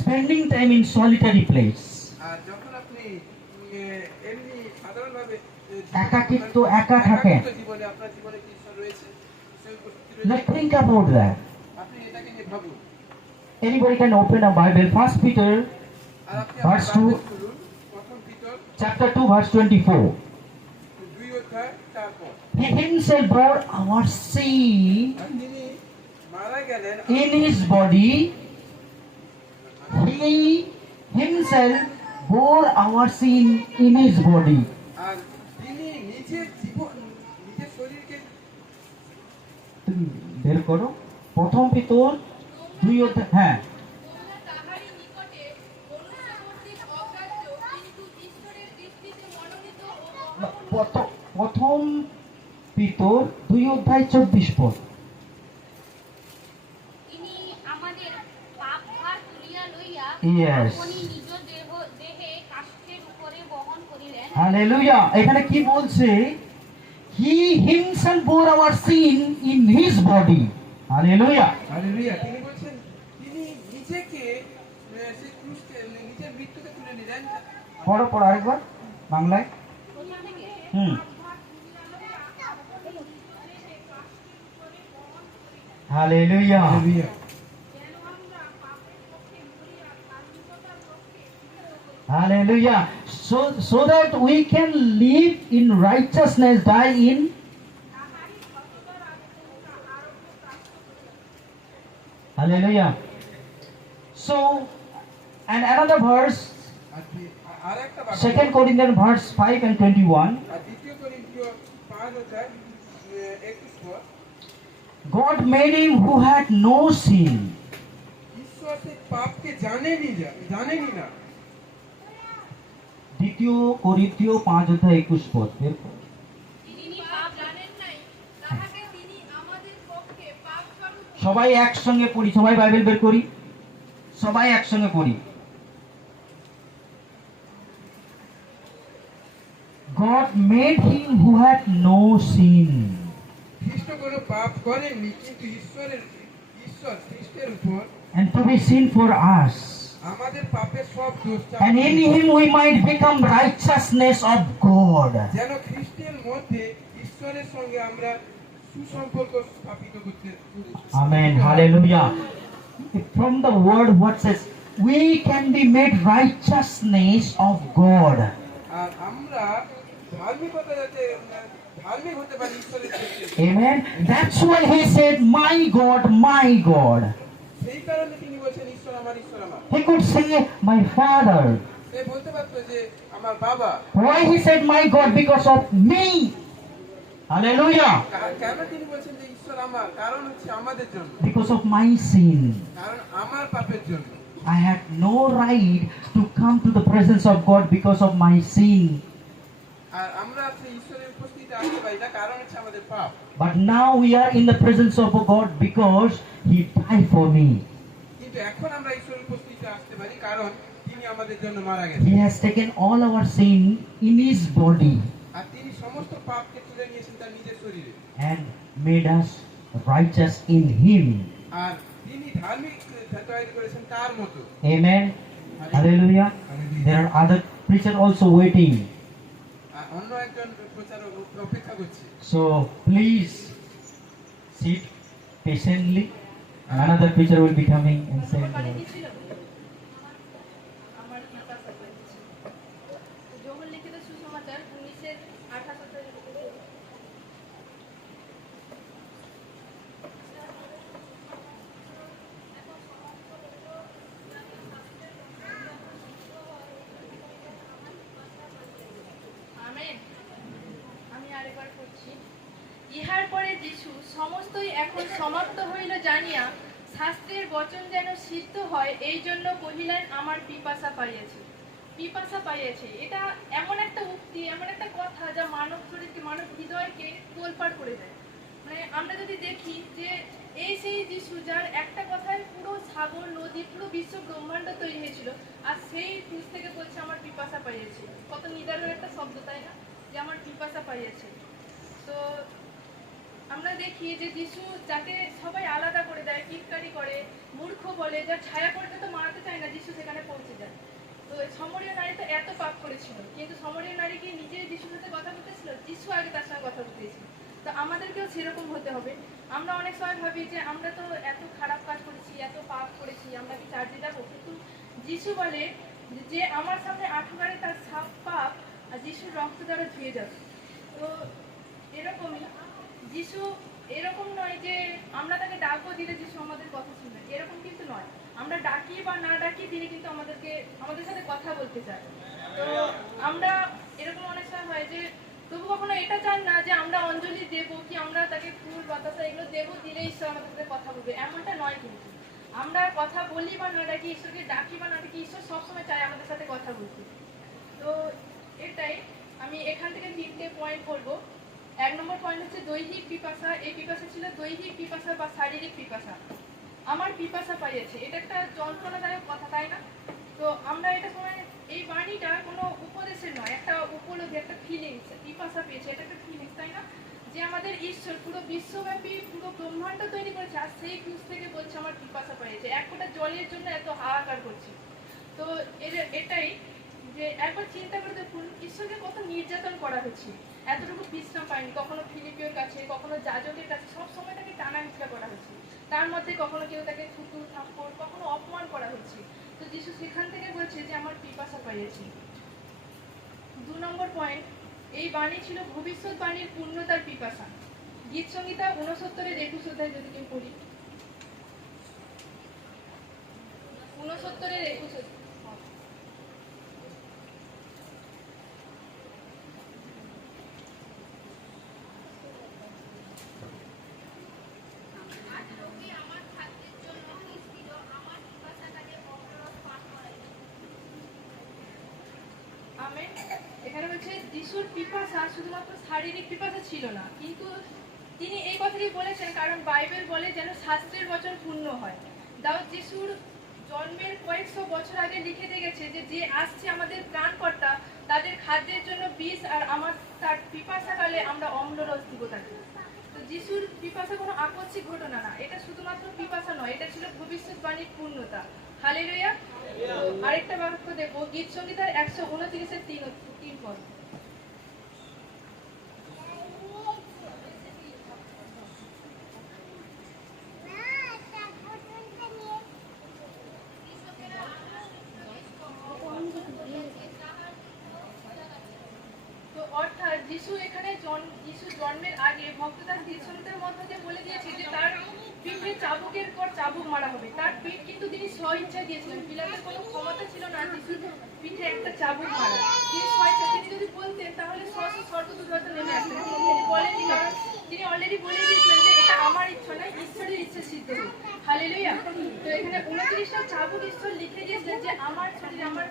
spending time in solitary place. আর যখন আপনি এমনি সাধারণভাবে একাকিত্ব, একা থাকেন। একাকিত্ব জীবনে আপনার জীবনে কি ঈশ্বর রয়েছে সেই উপস্থিতি রয়েছে Let's think about that. আপনি এটাকে নিয়ে ভাবুন Anybody can open a Bible. 1 Peter আর আপনি Verse আপনার 2. বাইবেল খুলুন প্রথম পিতর chapter 2 verse 24. 2 অধ্যায় 4 পদ He himself bore our sin আর তিনি মারা গেলেন in his body. He himself bore our sin in his body. আর তিনি নিজের জীবন নিজের শরীরকে তুমি বের করো প্রথম পিতর 2 অধ্যায়। হ্যাঁ, তোমরা তাহারই নিকটে মনুষ্য কর্তৃক অগ্রাহ্য কিন্তু ঈশ্বরের দৃষ্টিতে মনোনীত ও মহামূল্য। প্রথম পিতর 2 অধ্যায় 24 পদ। তিনি আমাদের পাপ ভার তুলিয়া লইয়া Yes. আপনি নিজ দেহে কাষ্ঠের উপরে বহন করিলেন। হালেলুয়া। এখানে কি বলছে? He himself bore our sin in his body. Hallelujah. Hallelujah তিনি বলছেন তিনি নিজেকে সেই ক্রুশকে নিজের মৃত্যুকে তুলে নিলেন পড়ো পড়ো আরেকবার বাংলায়। প্রথম থেকে hallelujah. Hallelujah Hallelujah. So that we can live in righteousness, die in. Hallelujah. So, and another verse, আর একটা বাক্য 2 Corinthians verse 5 and 21. আর দ্বিতীয় করিন্থীয় 5 অধ্যায় 21 পদ God made him who had no sin. ঈশ্বর সেই পাপকে জানেনই না 2 Corinthians 5 অধ্যায় 21 পদ। বের করো। তিনি পাপ জানেন নাই তাহাকে তিনি আমাদের পক্ষে পাপ স্বরূপ সবাই একসঙ্গে পড়ি, সবাই বাইবেল বের করি, সবাই একসঙ্গে পড়ি। God made him who had no sin. খ্রিস্ট কোনো পাপ করেননি কিন্তু ঈশ্বর খ্রিস্টের উপর And to be sin for us. আমাদের পাপের সব দোষ And in him we might become righteousness of God. যেন খ্রিস্টের মধ্যে ঈশ্বরের সঙ্গে আমরা সুসম্পর্ক স্থাপিত করতে পারি। Amen. Hallelujah. From the word what says, we can be made righteousness of God. আর আমরা ধার্মিকতা যাতে ধার্মিক হতে পারি ঈশ্বরের দৃষ্টিতে। Amen. That's why he said, my God, my God. সেই কারণে তিনি বলছেন ঈশ্বর আমার। He could say, my Father. সে বলতে পারতো যে আমার বাবা। Why he said, my God? Because of me. Hallelujah. কেন তিনি বলছেন যে ঈশ্বর আমার? কারণ হচ্ছে আমাদের জন্য, Because of my sin. কারণ আমার পাপের জন্য। I had no right to come to the presence of God because of my sin. আর আমরা সেই ঈশ্বরের উপস্থিতিতে আসতে পারি না কারণ হচ্ছে আমাদের পাপ। But now we are in the presence of God because he died for me. কিন্তু এখন আমরা ঈশ্বরের উপস্থিতিতে আসতে পারি কারণ তিনি আমাদের জন্য মারা গেছেন। He has taken all our sin in his body আর তিনি সমস্ত পাপকে তুলে নিয়েছেন তার নিজের শরীরে। and made us righteous in him. আর তিনি ধার্মিক তৈরি করেছেন তার মতো। Amen. Hallelujah. There are other preachers also waiting. আর অন্য একজন প্রচারক অপেক্ষা করছে। So please sit patiently. Another preacher will be coming and saying the word. আমার পিপাসা পেয়েছে। যোহন লিখিত সুসমাচার 19:28 আমেন। আমি আরেকবার পড়ছি। ইহার পরে যিশু সমস্তই এখন সমাপ্ত হইল জানিয়া শাস্ত্রের বচন যেন সিদ্ধ হয় এই জন্য কহিলেন আমার পিপাসা পাইয়াছে। পিপাসা পাইয়াছে এটা এমন একটা উক্তি, এমন একটা কথা যা মানব শরীরকে, মানব হৃদয়কে তোলপাড় করে দেয়। মানে আমরা যদি দেখি যে এই সেই যিশু যার একটা কথায় পুরো সাগর নদী পুরো বিশ্ব ব্রহ্মাণ্ড তৈরি হয়েছিল, আর সেই ক্রুশ থেকে বলছে আমার পিপাসা পাইয়াছে। কত নিদারুণ একটা শব্দ, তাই না? যে আমার পিপাসা পাইয়াছে। তো আমরা দেখি যে যিশু যাকে সবাই আলাদা করে দেয়, টিটকারি করে, মূর্খ বলে, যার ছায়া করতে তো মারাতে চায় না, যিশু সেখানে পৌঁছে যায়। তো সমরীয় নারী তো এত পাপ করেছিল, কিন্তু সমরীয় নারী কি নিজে যিশুর সাথে কথা বলতেছিল? যিশু আগে তার সঙ্গে কথা বলতেছিল। তো আমাদেরকেও সেরকম হতে হবে। আমরা অনেক সময় ভাবি যে আমরা তো এত খারাপ কাজ করেছি, এত পাপ করেছি, আমরা কি চার্জে যাবো? কিন্তু যিশু বলে যে আমার সামনে আঠুকারে তার সব পাপ আর যিশুর রক্ত দ্বারা ধুয়ে যাবে। তো এরকমই যিশু এরকম নয় যে আমরা তাকে ডাকবো দিলে যিশু আমাদের কথা শুনবে, এরকম কিন্তু নয়। আমরা ডাকি বা না ডাকি তিনি কিন্তু আমাদের সাথে কথা বলতে চায়। তো আমরা এরকম অনেক সময় হয় যে তবু কখনো এটা চান না যে আমরা অঞ্জলি দেবো কি আমরা তাকে ফুল বাতাসা এগুলো দেবো, দিলে ঈশ্বর আমাদের সাথে কথা বলবে, এমনটা নয়। কিন্তু আমরা কথা বলি বা না ডাকি, ঈশ্বরকে ডাকি বা না ডাকি, ঈশ্বর সবসময় চায় আমাদের সাথে কথা বলতে। তো এটাই আমি এখান থেকে 3টে পয়েন্ট বলবো। 1 নম্বর পয়েন্ট হচ্ছে দৈহিক পিপাসা। এই পিপাসা ছিল দৈহিক পিপাসা বা শারীরিক পিপাসা। আমার পিপাসা পাইয়েছে, এটা একটা যন্ত্রণাদায়ক কথা, তাই না? তো আমরা এটা সময় এই বাণীটা কোনো উপদেশের নয়, একটা উপলব্ধি, একটা ফিলিংস। পিপাসা পেয়েছে, এটা একটা ফিলিংস, তাই না? যে আমাদের ঈশ্বর পুরো বিশ্বব্যাপী পুরো ব্রহ্মাণ্ড তৈরি করেছে, আর সেই ক্রুশ থেকে বলছে আমার পিপাসা পেয়েছে, এক ফোঁটা জলের জন্য এত হাহাকার করছি। তো এটাই যে একবার চিন্তা করে দেখুন ঈশ্বরকে কত নির্যাতন করা হচ্ছে, এতটুকু বিশ্রাম পায়নি। কখনো ফিলিপীয়র কাছে, কখনো যাজকের কাছে, সব সময় তাকে টানা হিচড়া করা হচ্ছে। তার মধ্যে কখনো কেউ তাকে থুতু থাপ্পড়, কখনো অপমান করা হচ্ছে। তো যিশু সেখান থেকে বলছে যে আমার পিপাসা পাইয়েছি। 2 নম্বর পয়েন্ট, এই বাণী ছিল ভবিষ্যৎবাণীর পূর্ণতার পিপাসা। গীত সংহিতা 69-21 অধ্যায় যদি কেউ পড়ি, 69-21 অধ্যায়। আর লোকে আমার খাদ্যের জন্য তৃষ্ণিত, আমার পিপাসাটাকে অমররস পান করাইল। আমেন। এখানে বলছে যিশুর পিপাসা শুধুমাত্র শারীরিক পিপাসা ছিল না, কিন্তু তিনি এই কথাটি বলেছেন কারণ বাইবেল বলে যেন শাস্ত্রের বচন পূর্ণ হয়। দাউদ যিশুর জন্মের কয়েকশো বছর আগে লিখে দিয়ে গেছে যে যে আসছে আমাদের প্রাণকর্তা, তাদের খাদ্যের জন্য বিষ, আর তার পিপাসাকালে আমরা অম্লরস দিব তাকে। তো যিশুর পিপাসা কোনো আকস্মিক ঘটনা না, এটা শুধুমাত্র পিপাসা নয়, এটা ছিল ভবিষ্যৎবাণীর পূর্ণতা। হালেলুয়া। আরেকটা বাক্য দেখবো, গীত সংহিতার 129-3 পদ। তো অর্থাৎ যিশু এখানে যিশু জন্মের আগে ভক্ত তার গীতসংহিতার মধ্যে দিয়ে বলে দিয়েছে যে তার পিঠে চাবুকের পর চাবুক মারা হবে। তার পিঠ কিন্তু তিনি স্বইচ্ছায় দিয়েছিলেন, পিলাতের কোনো ক্ষমতা ছিল না যিশুর পিঠে একটা চাবুক মারা। তিনি স্বইচ্ছা, তিনি যদি বলতেন তাহলে স্বর্গদূত হয়তো নেমে আসতেন, কিন্তু তিনি বলেননি, কারণ তিনি অলরেডি বলে দিয়েছিলেন যে এটা আমার ইচ্ছা নয়, ঈশ্বরের ইচ্ছা সিদ্ধ হোক। হালেলুয়া। তো এখানে 29টা চাবুক ঈশ্বর লিখে দিয়েছিলেন যে আমার শরীরে, আমার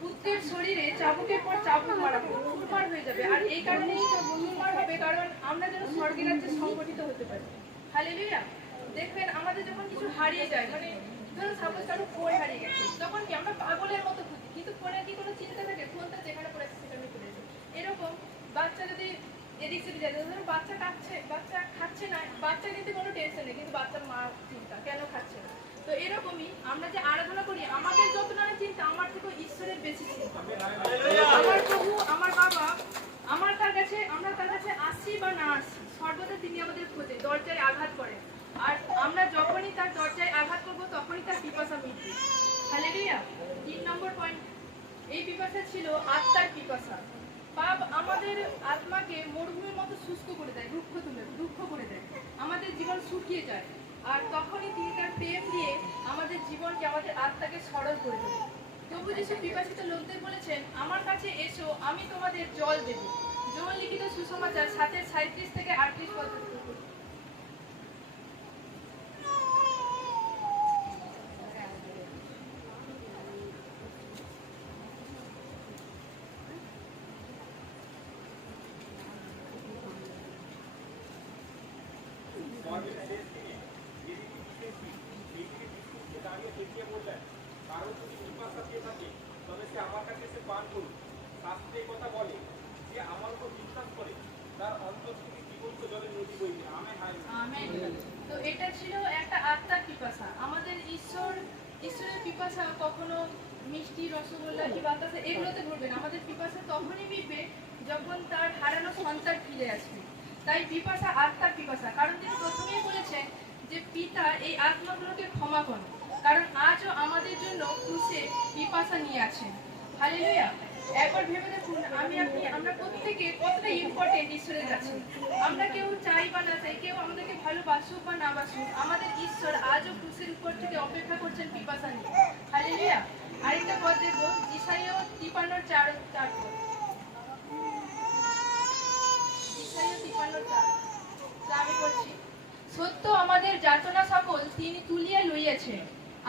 পুত্রের শরীরে চাবুকের পর চাবুক মারা হবে, চুরমার হয়ে যাবে। আর এই কারণেই চুরমার হবে কারণ আমরা যেন স্বর্গের রাজ্যে সংগঠিত হতে পারি। হালেলুয়া। দেখবেন আমাদের যখন কিছু হারিয়ে যায়, মানে ধরুন সাপোজ কারো ফোন হারিয়ে গেছে, তখন কি আমরা পাগলের মতো খুঁজি, কিন্তু ফোনের কি কোনো চিন্তা থাকে? ফোনটা যেখানে পড়েছে সেখানে পড়েছে। এরকম বাচ্চা যদি এদিক সেদিক যায়, ধরুন বাচ্চা কাঁদছে, বাচ্চা খাচ্ছে না, বাচ্চা কিন্তু কোনো টেনশন নেই, কিন্তু বাচ্চার মা চিন্তা কেন খাচ্ছে না। তো এরকমই আমরা যে আরাধনা করি, আমাদের যত না চিন্তা আমার থেকেও ঈশ্বরের বেশি চিন্তা। আমার প্রভু, আমার বাবা, আমরা তার কাছে আসছি বা না আসছি, সর্বদা তিনি আমাদের খোঁজে, দরজায় আঘাত করেন। আর আমরা যখনই তার দরজায় আঘাত করবো তখনই তার পিপাসা মিটবে। হালেলুয়া। 3 নম্বর পয়েন্ট, এই পিপাসা ছিল আত্মার পিপাসা। পাপ আমাদের আত্মাকে মরুভূমির মতো শুষ্ক করে দেয়, রুক্ষ করে দেয়, আমাদের জীবন শুকিয়ে যায়। আর তখনই তিনি তার প্রেম দিয়ে আমাদের জীবনকে, আমাদের আত্মাকে সরল করে দেবে। তবু যিশু পিপাসিত লোকদের বলেছেন, আমার কাছে এসো, আমি তোমাদের জল দেব। যোহন লিখিত সুসমাচার 7-37-38 পদ। কারণ যদি পিপাসা পেয়ে থাকে তবে সে আমার কাছে এসে পান করুন। শাস্ত্রে কথা বলে যে আমার উপর বিশ্বাস করে তার অন্তর থেকে জীবন্ত জলের নদী বইবে। ঈশ্বরের পিপাসা কখনো মিষ্টি, রসগোল্লা কি বাতাসা এগুলোতে ভরবে না। আমাদের পিপাসা তখনই মিটবে যখন তার হারানো সন্তান ফিরে আসবে। তাই পিপাসা আত্মার পিপাসা, কারণ তিনি প্রথমেই বলেছেন যে পিতা এই আত্মাগুলোকে ক্ষমা করুন, কারণ আজও আমাদের জন্য ক্রুশে পিপাসা নিয়ে আছেন। হালেলুয়া। একবার ভেবে দেখুন, আমরা প্রত্যেকে কতটা ইম্পর্টেন্ট ঈশ্বরের কাছে। আমরা কেউ চাই বা না চাই, কেউ আমাদেরকে ভালোবাসুক বা না বাসুক, আমাদের ঈশ্বর আজও ক্রুশের উপর থেকে অপেক্ষা করছেন পিপাসা নিয়ে। হালেলুয়া। আরেকটা পদ দেখবো, ঈশাইয়া 53:4 পদ। ঈশাইয়া 53:4 আমি বলছি, সত্য আমাদের যাতনা সকল তিনি তুলিয়া লইয়াছেন,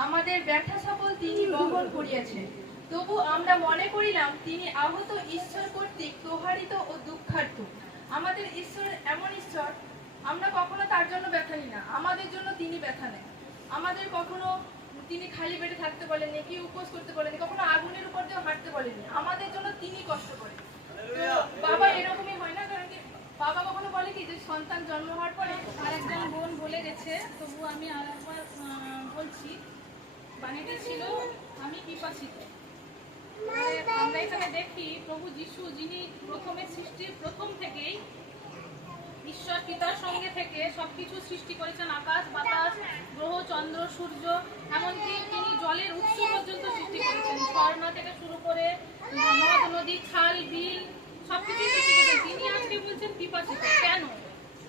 আমাদের ব্যথা সকল তিনি বহন করিয়াছেন। তবু আমরা মনে করিলাম তিনি আহত ঈশ্বর কর্তৃক প্রহারিত ও দুঃখার্ত। আমাদের ঈশ্বর এমন ঈশ্বর, আমরা কখনো তার জন্য ব্যথা নিই না, আমাদের জন্য তিনি ব্যথা নেন। আমাদের কখনো তিনি খালি পেটে থাকতে বলেননি, কি উপোস করতে বলেননি, কখনো আগুনের উপর দিয়েও হাঁটতে বলেননি। আমাদের জন্য তিনি কষ্ট করেন। বাবা এরকমই হয় না, কারণ কি বাবা কখনো বলে কি যে সন্তান জন্ম হওয়ার পরে আরেকজন বোন বলে গেছে, তবু আমি আরেকবার বলছি, বাণীটি ছিল আমি পিপাসিত। আমরা এখানে দেখি প্রভু যিশু, যিনি প্রথমে সৃষ্টির প্রথম থেকেই ঈশ্বর পিতার সঙ্গে থেকে সবকিছু সৃষ্টি করেছেন, আকাশ বাতাস, গ্রহ চন্দ্র সূর্য, এমনকি তিনি জলের উৎস পর্যন্ত সৃষ্টি করেছেন, ঝর্ণা থেকে শুরু করে নদ নদী খাল বিল সবকিছু সৃষ্টি করেছেন। তিনি আজকে বলছেন পিপাসিত। কেন?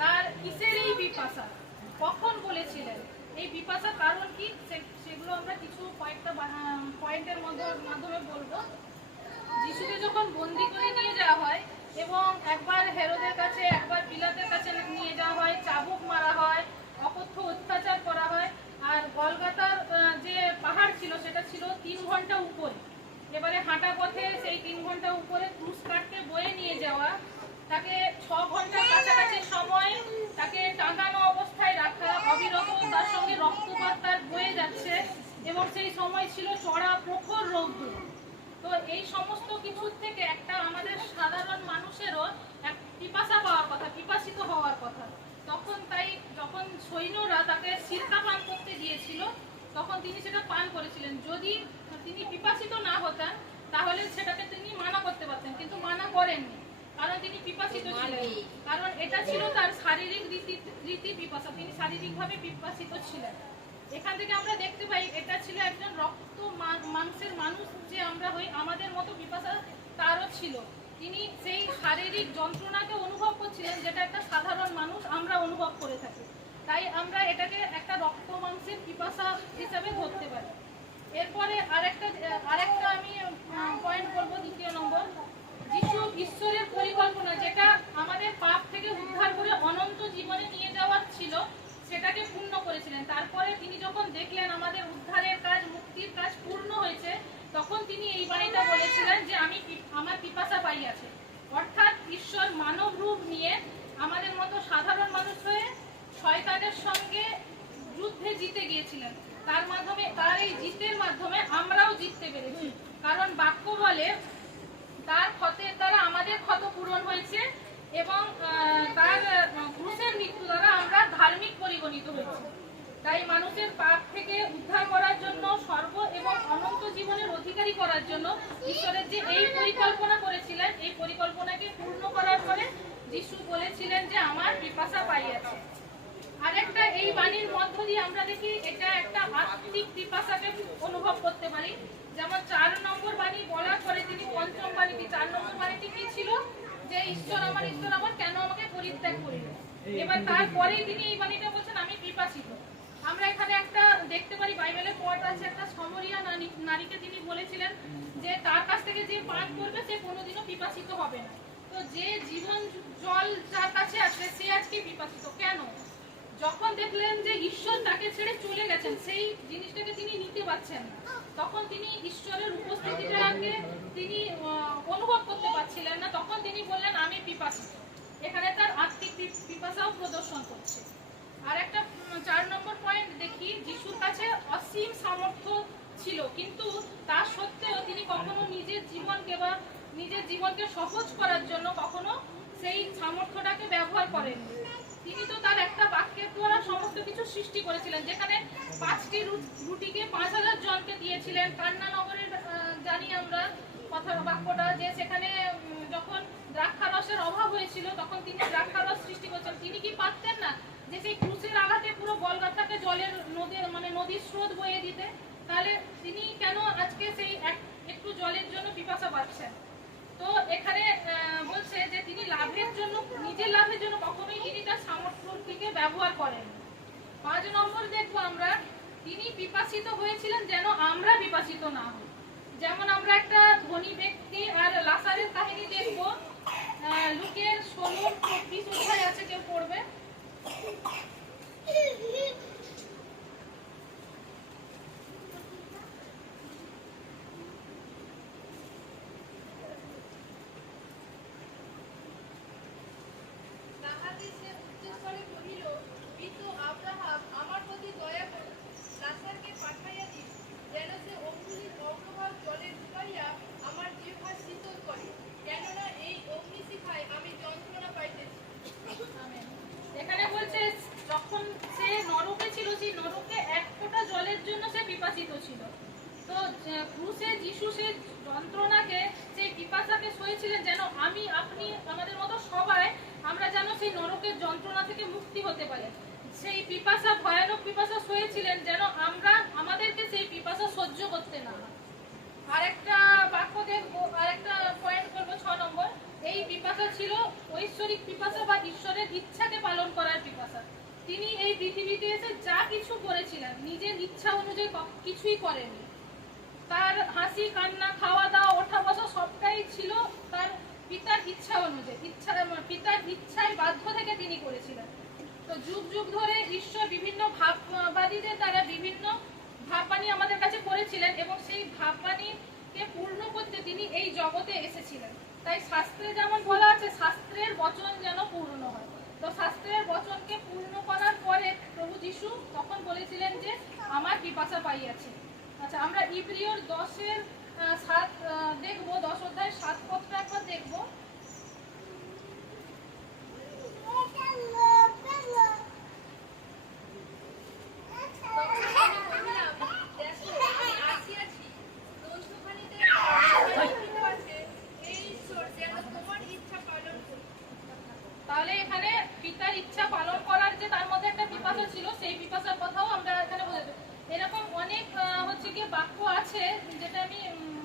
তার কিসের এই পিপাসা? কখন বলেছিলেন? এই পিপাসার কারণ কি সেগুলো আমরা কিছু কয়েকটা পয়েন্টের মাধ্যমে বলবো। যিশুকে যখন বন্দি করে নিয়ে যাওয়া হয় এবং একবার হেরোদের কাছে, একবার পিলাতের কাছে নিয়ে যাওয়া হয়, চাবুক মারা হয়, অকথ্য অত্যাচার করা হয়, আর গলগাতার যে পাহাড় ছিল সেটা ছিল 3 ঘন্টা উপরে। এবারে হাঁটা পথে সেই 3 ঘন্টা উপরে ক্রুশ কাঠকে বয়ে নিয়ে যাওয়া, তাকে 6 ঘন্টার কাছাকাছি সময় তাকে টাঙানো অবস্থায় রাখা, অবিরত তার সঙ্গে রক্তপাত তার বয়ে যাচ্ছে, এবং সেই সময় ছিল চড়া প্রখর রৌদ্র। তো এই সমস্ত কিছুর থেকে একটা আমাদের সাধারণ মানুষেরও এক পিপাসা পাওয়ার কথা, পিপাসিত হওয়ার কথা। তখন তাই যখন সৈন্যরা তাকে সিরকা পান করতে দিয়েছিল, তখন তিনি সেটা পান করেছিলেন। যদি তিনি পিপাসিত না হতেন তাহলে সেটাকে তিনি মানা করতে পারতেন, কিন্তু মানা করেননি, কারণ তিনি পিপাসিত ছিলেন। কারণ এটা ছিল তার শারীরিক রীতি পিপাসা, তিনি শারীরিকভাবে পিপাসিত ছিলেন। এখান থেকে আমরা দেখতে পাই এটা ছিল একজন রক্ত মাংসের মানুষ যে আমরা হই, আমাদের মতো পিপাসা তারও ছিল। তিনি সেই শারীরিক যন্ত্রণাকে অনুভব করছিলেন, যেটা একটা সাধারণ মানুষ আমরা অনুভব করে থাকি। তাই আমরা এটাকে একটা রক্ত মাংসের পিপাসা হিসাবে ধরতে পারি। এরপরে আরেকটা আমি পয়েন্ট বলবো, 2 নম্বর, যিশু ঈশ্বরের পরিকল্পনা, যেটা আমাদের পাপ থেকে উদ্ধার করে অনন্ত জীবনে নিয়ে যাওয়ার ছিল, সেটাকে পূর্ণ করেছিলেন। তারপরে তিনি যখন দেখলেন আমাদের উদ্ধারের কাজ, মুক্তির কাজ পূর্ণ হয়েছে, তখন তিনি এই বাণীটা বলেছিলেন যে আমার পিপাসা পাইয়াছে। অর্থাৎ ঈশ্বর মানব রূপ নিয়ে আমাদের মতো সাধারণ মানুষ হয়ে শয়তানের সঙ্গে যুদ্ধে জিতে গিয়েছিলেন। তার এই জিতের মাধ্যমে আমরাও জিততে পেরেছি, কারণ বাক্য বলে তার ক্ষতের দ্বারা আমাদের ক্ষত পূরণ হয়েছে, এবং তার ক্রুশের মৃত্যু দ্বারা আমরা ধার্মিক পরিগণিত হয়েছি। তাই মানুষের পাপ থেকে উদ্ধার করার জন্য, স্বর্গ এবং অনন্ত জীবনের অধিকারী করার জন্য ঈশ্বরের যে এই পরিকল্পনা করেছিলেন, এই পরিকল্পনাকে পূর্ণ করার পরে যিশু বলেছিলেন যে আমার পিপাসা পাইয়াছে। আরেকটা এই বাণীর মধ্য দিয়ে আমরা দেখি এটা একটা আত্মিক পিপাসাকে অনুভব করতে পারি। যেমন 4 নম্বর বাণী বলার পরে তিনি পঞ্চম বাণীটি, 4 নম্বর বাণীটি কি ছিল? যে ঈশ্বর আমার কেন আমাকে পরিত্যাগ করিলেন। এবার তারপরেই তিনি এই বাণীটা বলছেন আমি পিপাসিত। আমরা এখানে একটা দেখতে পারি, বাইবেলের পথ আছে, একটা সমরিয়া নারীকে তিনি বলেছিলেন যে তার কাছ থেকে যে পান করবে সে কোনোদিনও পিপাসিত হবে না। তো যে জীবন জল যার কাছে আছে সে আজকে পিপাসিত কেন? যখন দেখলেন যে ঈশ্বর তাকে ছেড়ে চলে গেছেন, সেই জিনিসটাকে তিনি নিতে পারছেন না, তখন তিনি ঈশ্বরের উপস্থিতিটাকে তিনি অনুভব করতে পারছিলেন না, তখন তিনি বললেন আমি পিপাসিত। এখানে তার আত্মিক পিপাসাও প্রদর্শন করছে। আর একটা 4 নম্বর পয়েন্ট দেখি, যিশুর কাছে অসীম সামর্থ্য ছিল, কিন্তু তা সত্ত্বেও তিনি কখনো নিজের জীবনকে সহজ করার জন্য কখনো সেই সামর্থ্যটাকে ব্যবহার করেননি। তিনি তো তার একটা বাক্যের দ্বারা সমস্ত কিছু সৃষ্টি করেছিলেন, যেখানে 5টি রুটিকে 5000 জনকে দিয়েছিলেন। কান্না নগরের জানি আমরা কথার বাক্যটা, যে সেখানে যখন দ্রাক্ষারসের অভাব হয়েছিল তখন তিনি দ্রাক্ষারস সৃষ্টি করছেন। তিনি কি পারতেন না যে সেই ক্রুশের আঘাতে পুরো গলগথাকে জলের নদীর স্রোত বয়ে দিতে? তাহলে তিনি কেন আজকে সেই একটু জলের জন্য পিপাসা পাচ্ছেন? তো এখানে বলছে যে তিনি লাভের জন্য, নিজের লাভের জন্য কখনোই তিনি তার সামর্থ্যকে ব্যবহার করেন। 5 নম্বর দেখবো আমরা, তিনি পিপাসিত হয়েছিলেন যেন আমরা পিপাসিত না হই। যেমন আমরা একটা ধনী ব্যক্তি আর লাসারের কাহিনী দেখবো, লুকের 16-24 অধ্যায় আছে, কেউ পড়বে? তাহাতে সে উচ্চস্বরে কহিল, পিতৃ আব্রাহাম, আমার প্রতি দয়া করুন, লাজারকে পাঠাইয়া দিন, যেন সে অগ্নির অগ্রভাগ জলে ডুবাইয়া আমার জিহ্বা শীতল করে, কেননা এই অগ্নিশিখায় আমি যন্ত্রণা পাইতেছি। আমেন। এখানে বলছে যখন সে নরকে ছিল, সেই নরকে এক ফোঁটা জলের জন্য সে পিপাসিত ছিল। তো ক্রুশে যিশু সে যন্ত্রণাকে, সেই পিপাসাকে সয়েছিলেন যেন আমি, আপনি, আমাদের মতো সবাই আমরা যেন সেই নরকের যন্ত্রণা থেকে মুক্তি হতে পারি। সেই পিপাসা, ভয়ানক পিপাসা সয়েছিলেন যেন আমরা, আমাদেরকে সেই পিপাসা সহ্য করতে না হয়। আরেকটা বাক্য দেখবো, আরেকটা পয়েন্ট করবো, 6 নম্বর। এই পিপাসা ছিল ঐশ্বরিক পিপাসা বা ঈশ্বরের ইচ্ছাকে পালন করার পিপাসা। তিনি এই পৃথিবীতে এসে যা কিছু করেছিলেন নিজের ইচ্ছা অনুযায়ী কিছুই করেননি। তার হাসি কান্না, খাওয়া দাওয়া, ওঠা বসা সবটাই ছিল তার পিতার ইচ্ছা অনুযায়ী, পিতার ইচ্ছায় বাধ্য থেকে তিনি করেছিলেন। তো যুগ যুগ ধরে ঈশ্বর বিভিন্ন ভাববাদীদের দ্বারা বিভিন্ন ভাববাণী আমাদের কাছে করেছিলেন এবং সেই ভাববাণীকে পূর্ণ করতে তিনি এই জগতে এসেছিলেন। তাই শাস্ত্রে যেমন বলা আছে, শাস্ত্রের বচন যেন পূর্ণ হয়। তো শাস্ত্রের বচনকে পূর্ণ করার পরে প্রভু যিশু তখন বলেছিলেন যে আমার পিপাসা পাইয়াছে। আচ্ছা, আমরা ইব্রিয়র 10-7 দেখবো, 10 অধ্যায় 7 পদটা একবার দেখবো। তখন আমি কহিলাম, দেখো, আমি আসিয়াছি, গ্রন্থখানিতে লিখিত আছে, হে ঈশ্বর, যেন তোমার ইচ্ছা পালন করি। তাহলে এখানে পিতার ইচ্ছা পালন করার যে তার মধ্যে একটা পিপাসা ছিল, সেই পিপাসার কথাও আমরা এখানে বোঝাতে। এরকম অনেক হচ্ছে কি বাক্য আছে, যেটা আমি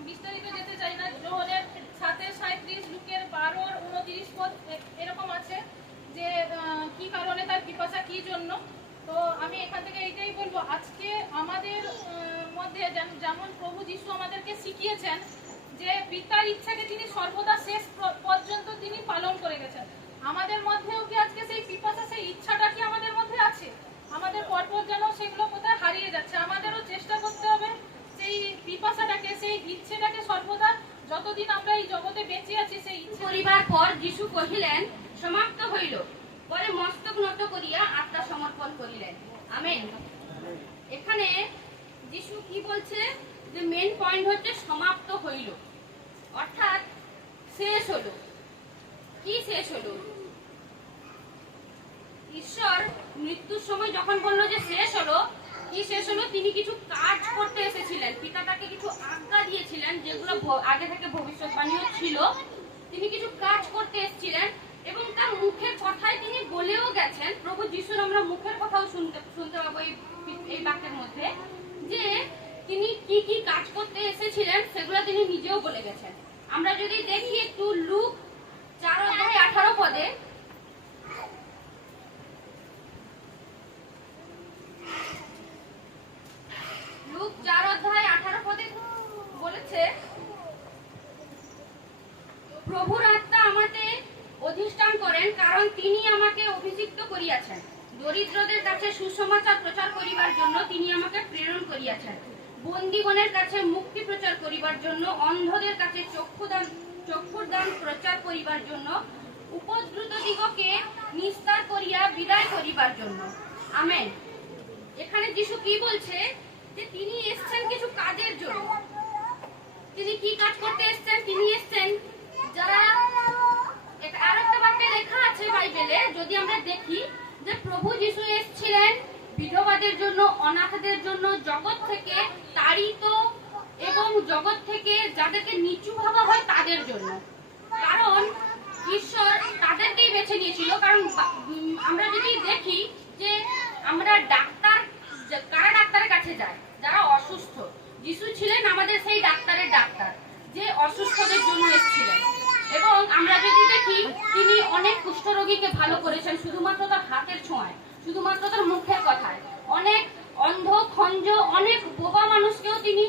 বিস্তারিত যেতে চাই না। যোহনের 7:37, লুকের 12-29 পদ এরকম আছে যে কি কারণে তার পিপাসা, কি জন্য। তো আমি এখান থেকে এইটাই বলবো, আজকে আমাদের মধ্যে যেমন প্রভু যিশু আমাদেরকে শিখিয়েছেন যে পিতার ইচ্ছাকে তিনি সর্বদা শেষ পর্যন্ত তিনি পালন করে গেছেন, আমাদের মধ্যেও কি আজকে সেই পিপাসা, সেই ইচ্ছাটা কি আমাদের মধ্যে আছে? আমাদের পরপর যেন সেগুলো কোথায় হারিয়ে যাচ্ছে। আমাদেরও চেষ্টা করতে হবে সেই পিপাসাটাকে, সেই ইচ্ছেটাকে সর্বদা, যতদিন আমরা এই জগতে বেঁচে আছি, সেই ইচ্ছে করিবার পর যিশু কহিলেন, সমাপ্ত হইল। পরে মস্তক নত করিয়া আত্মা সমর্পণ করিলেন। আমেন। এখানে যিশু কি বলছে, যে মেন পয়েন্ট হচ্ছে সমাপ্ত হইল, অর্থাৎ শেষ হলো। কি শেষ হলো? ঈশ্বর মৃত্যুর সময় যখন বললো যে শেষ হলো, কি শেষ হলো? তিনি কিছু কাজ করতে এসেছিলেন, পিতা তাকে কিছু আজ্ঞা দিয়েছিলেন যেগুলো আগে থেকে ভবিষ্যৎবাণীও ছিল। তিনি কিছু কাজ করতে এসেছিলেন এবং তার মুখের কথায় তিনি বলেও গেছেন। প্রভু যিশুর আমরা মুখের কথাও শুনতে পাবো এই বাক্যের মধ্যে, যে তিনি কি কি কাজ করতে এসেছিলেন সেগুলো তিনি নিজেও বলে গেছেন। আমরা যদি দেখি একটু লুক 4:18 পদে, লুক 4:18 পদে বলেছে, প্রভুর আত্মা আমাতে অধিষ্ঠান করেন, কারণ তিনি আমাকে অভিষিক্ত করিয়াছেন, দরিদ্রদের কাছে সুসমাচার প্রচার করিবার জন্য তিনি আমাকে প্রেরণ করিয়াছেন, বন্দীগণের কাছে মুক্তি প্রচার করিবার জন্য, অন্ধদের কাছে চক্ষুর দান প্রচার করিবার জন্য, উপদ্রুত দিগকে নিস্তার করিয়া বিদায় করিবার জন্য। আমেন। এখানে যিশু কি বলছে, যে তিনি এসেছেন কিছু কাজের জন্য। তিনি কি কাজ করতে এসেছেন? তিনি এসেছেন যারা, আরেকটা বাক্যে লেখা আছে বাইবেলে, যদি আমরা দেখি, যে প্রভু যিশু এসেছিলেন বিধবাদের জন্য, অনাথদের জন্য, জগৎ থেকে তাড়িত এবং জগৎ থেকে যাদেরকে নিচু ভাবা হয় তাদের জন্য। কারণ ঈশ্বর তাদেরকেই বেছে নিয়েছিল। কারণ আমরা যদি দেখি যে আমরা কারা ডাক্তারের কাছে যায়? যারা অসুস্থ। যিশু ছিলেন আমাদের সেই ডাক্তারের ডাক্তার, যে অসুস্থদের জন্য এসেছিলেন। এবং আমরা যদি দেখি তিনি অনেক কুষ্ঠরোগীকে ভালো করেছেন শুধুমাত্র তার হাতের ছোঁয়ায়, শুধুমাত্র তার মুখের কথায়। অনেক অন্ধ, খঞ্জ, অনেক বোবা মানুষকেও তিনি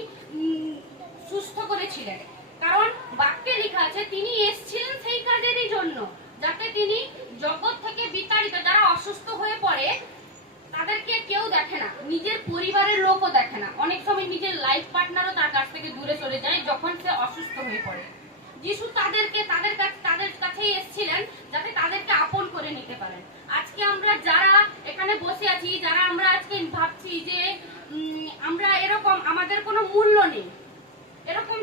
সুস্থ করেছিলেন। কারণ বাক্যে লেখা আছে তিনি এসেছিলেন সেই কাজেরই জন্য, যাতে তিনি জগৎ থেকে বিতাড়িত যারা অসুস্থ হয়ে পড়ে তাদেরকে কেউ দেখে না, নিজের পরিবারের লোকও দেখে না। অনেক সময় নিজের লাইফ পার্টনারও তার কাছ থেকে দূরে সরে যায় যখন সে অসুস্থ হয়ে পড়ে। যিশু তাদের কাছেই এসেছিলেন যাতে তাদেরকে আপন করে নিতে পারেন। আজকে আমরা যারা এখানে বসে আছি, যারা আমরা আজকে ভাবছি যে আমরা এরকম, আমাদের কোনো মূল্য নেই, এরকম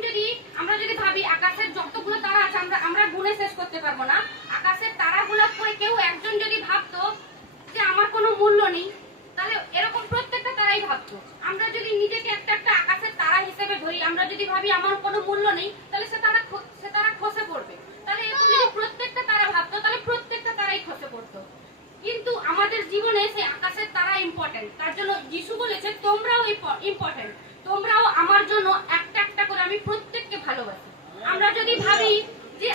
আমরা যদি ভাবি আকাশের যতগুলো তারা আছে আমরা গুণে শেষ করতে পারবো না। আকাশের তারাগুলো করে কেউ একজন যদি ভাবতো যে আমার কোনো মূল্য নেই, তাহলে এরকম প্রত্যেকটা তারাই ভাবতো। আমরা যদি নিজেকে একটা একটা আকাশের তারা হিসেবে ধরি, আমরা যদি ভাবি আমার কোনো মূল্য নেই, তাহলে সে তারা খসে পড়বে। তাহলে এরকম যদি প্রত্যেকটা তারা ভাবতো, তাহলে প্রত্যেকটা তারাই খসে পড়তো। কিন্তু আমাদের জীবনে সেই আকাশের তারা ইম্পর্টেন্ট। তার জন্য যিশু বলেছে তোমরাও ইম্পর্টেন্ট, তোমরাও আমার জন্য একটা একটা করে আমি প্রত্যেককে ভালোবাসি। আমরা যদি ভাবি যে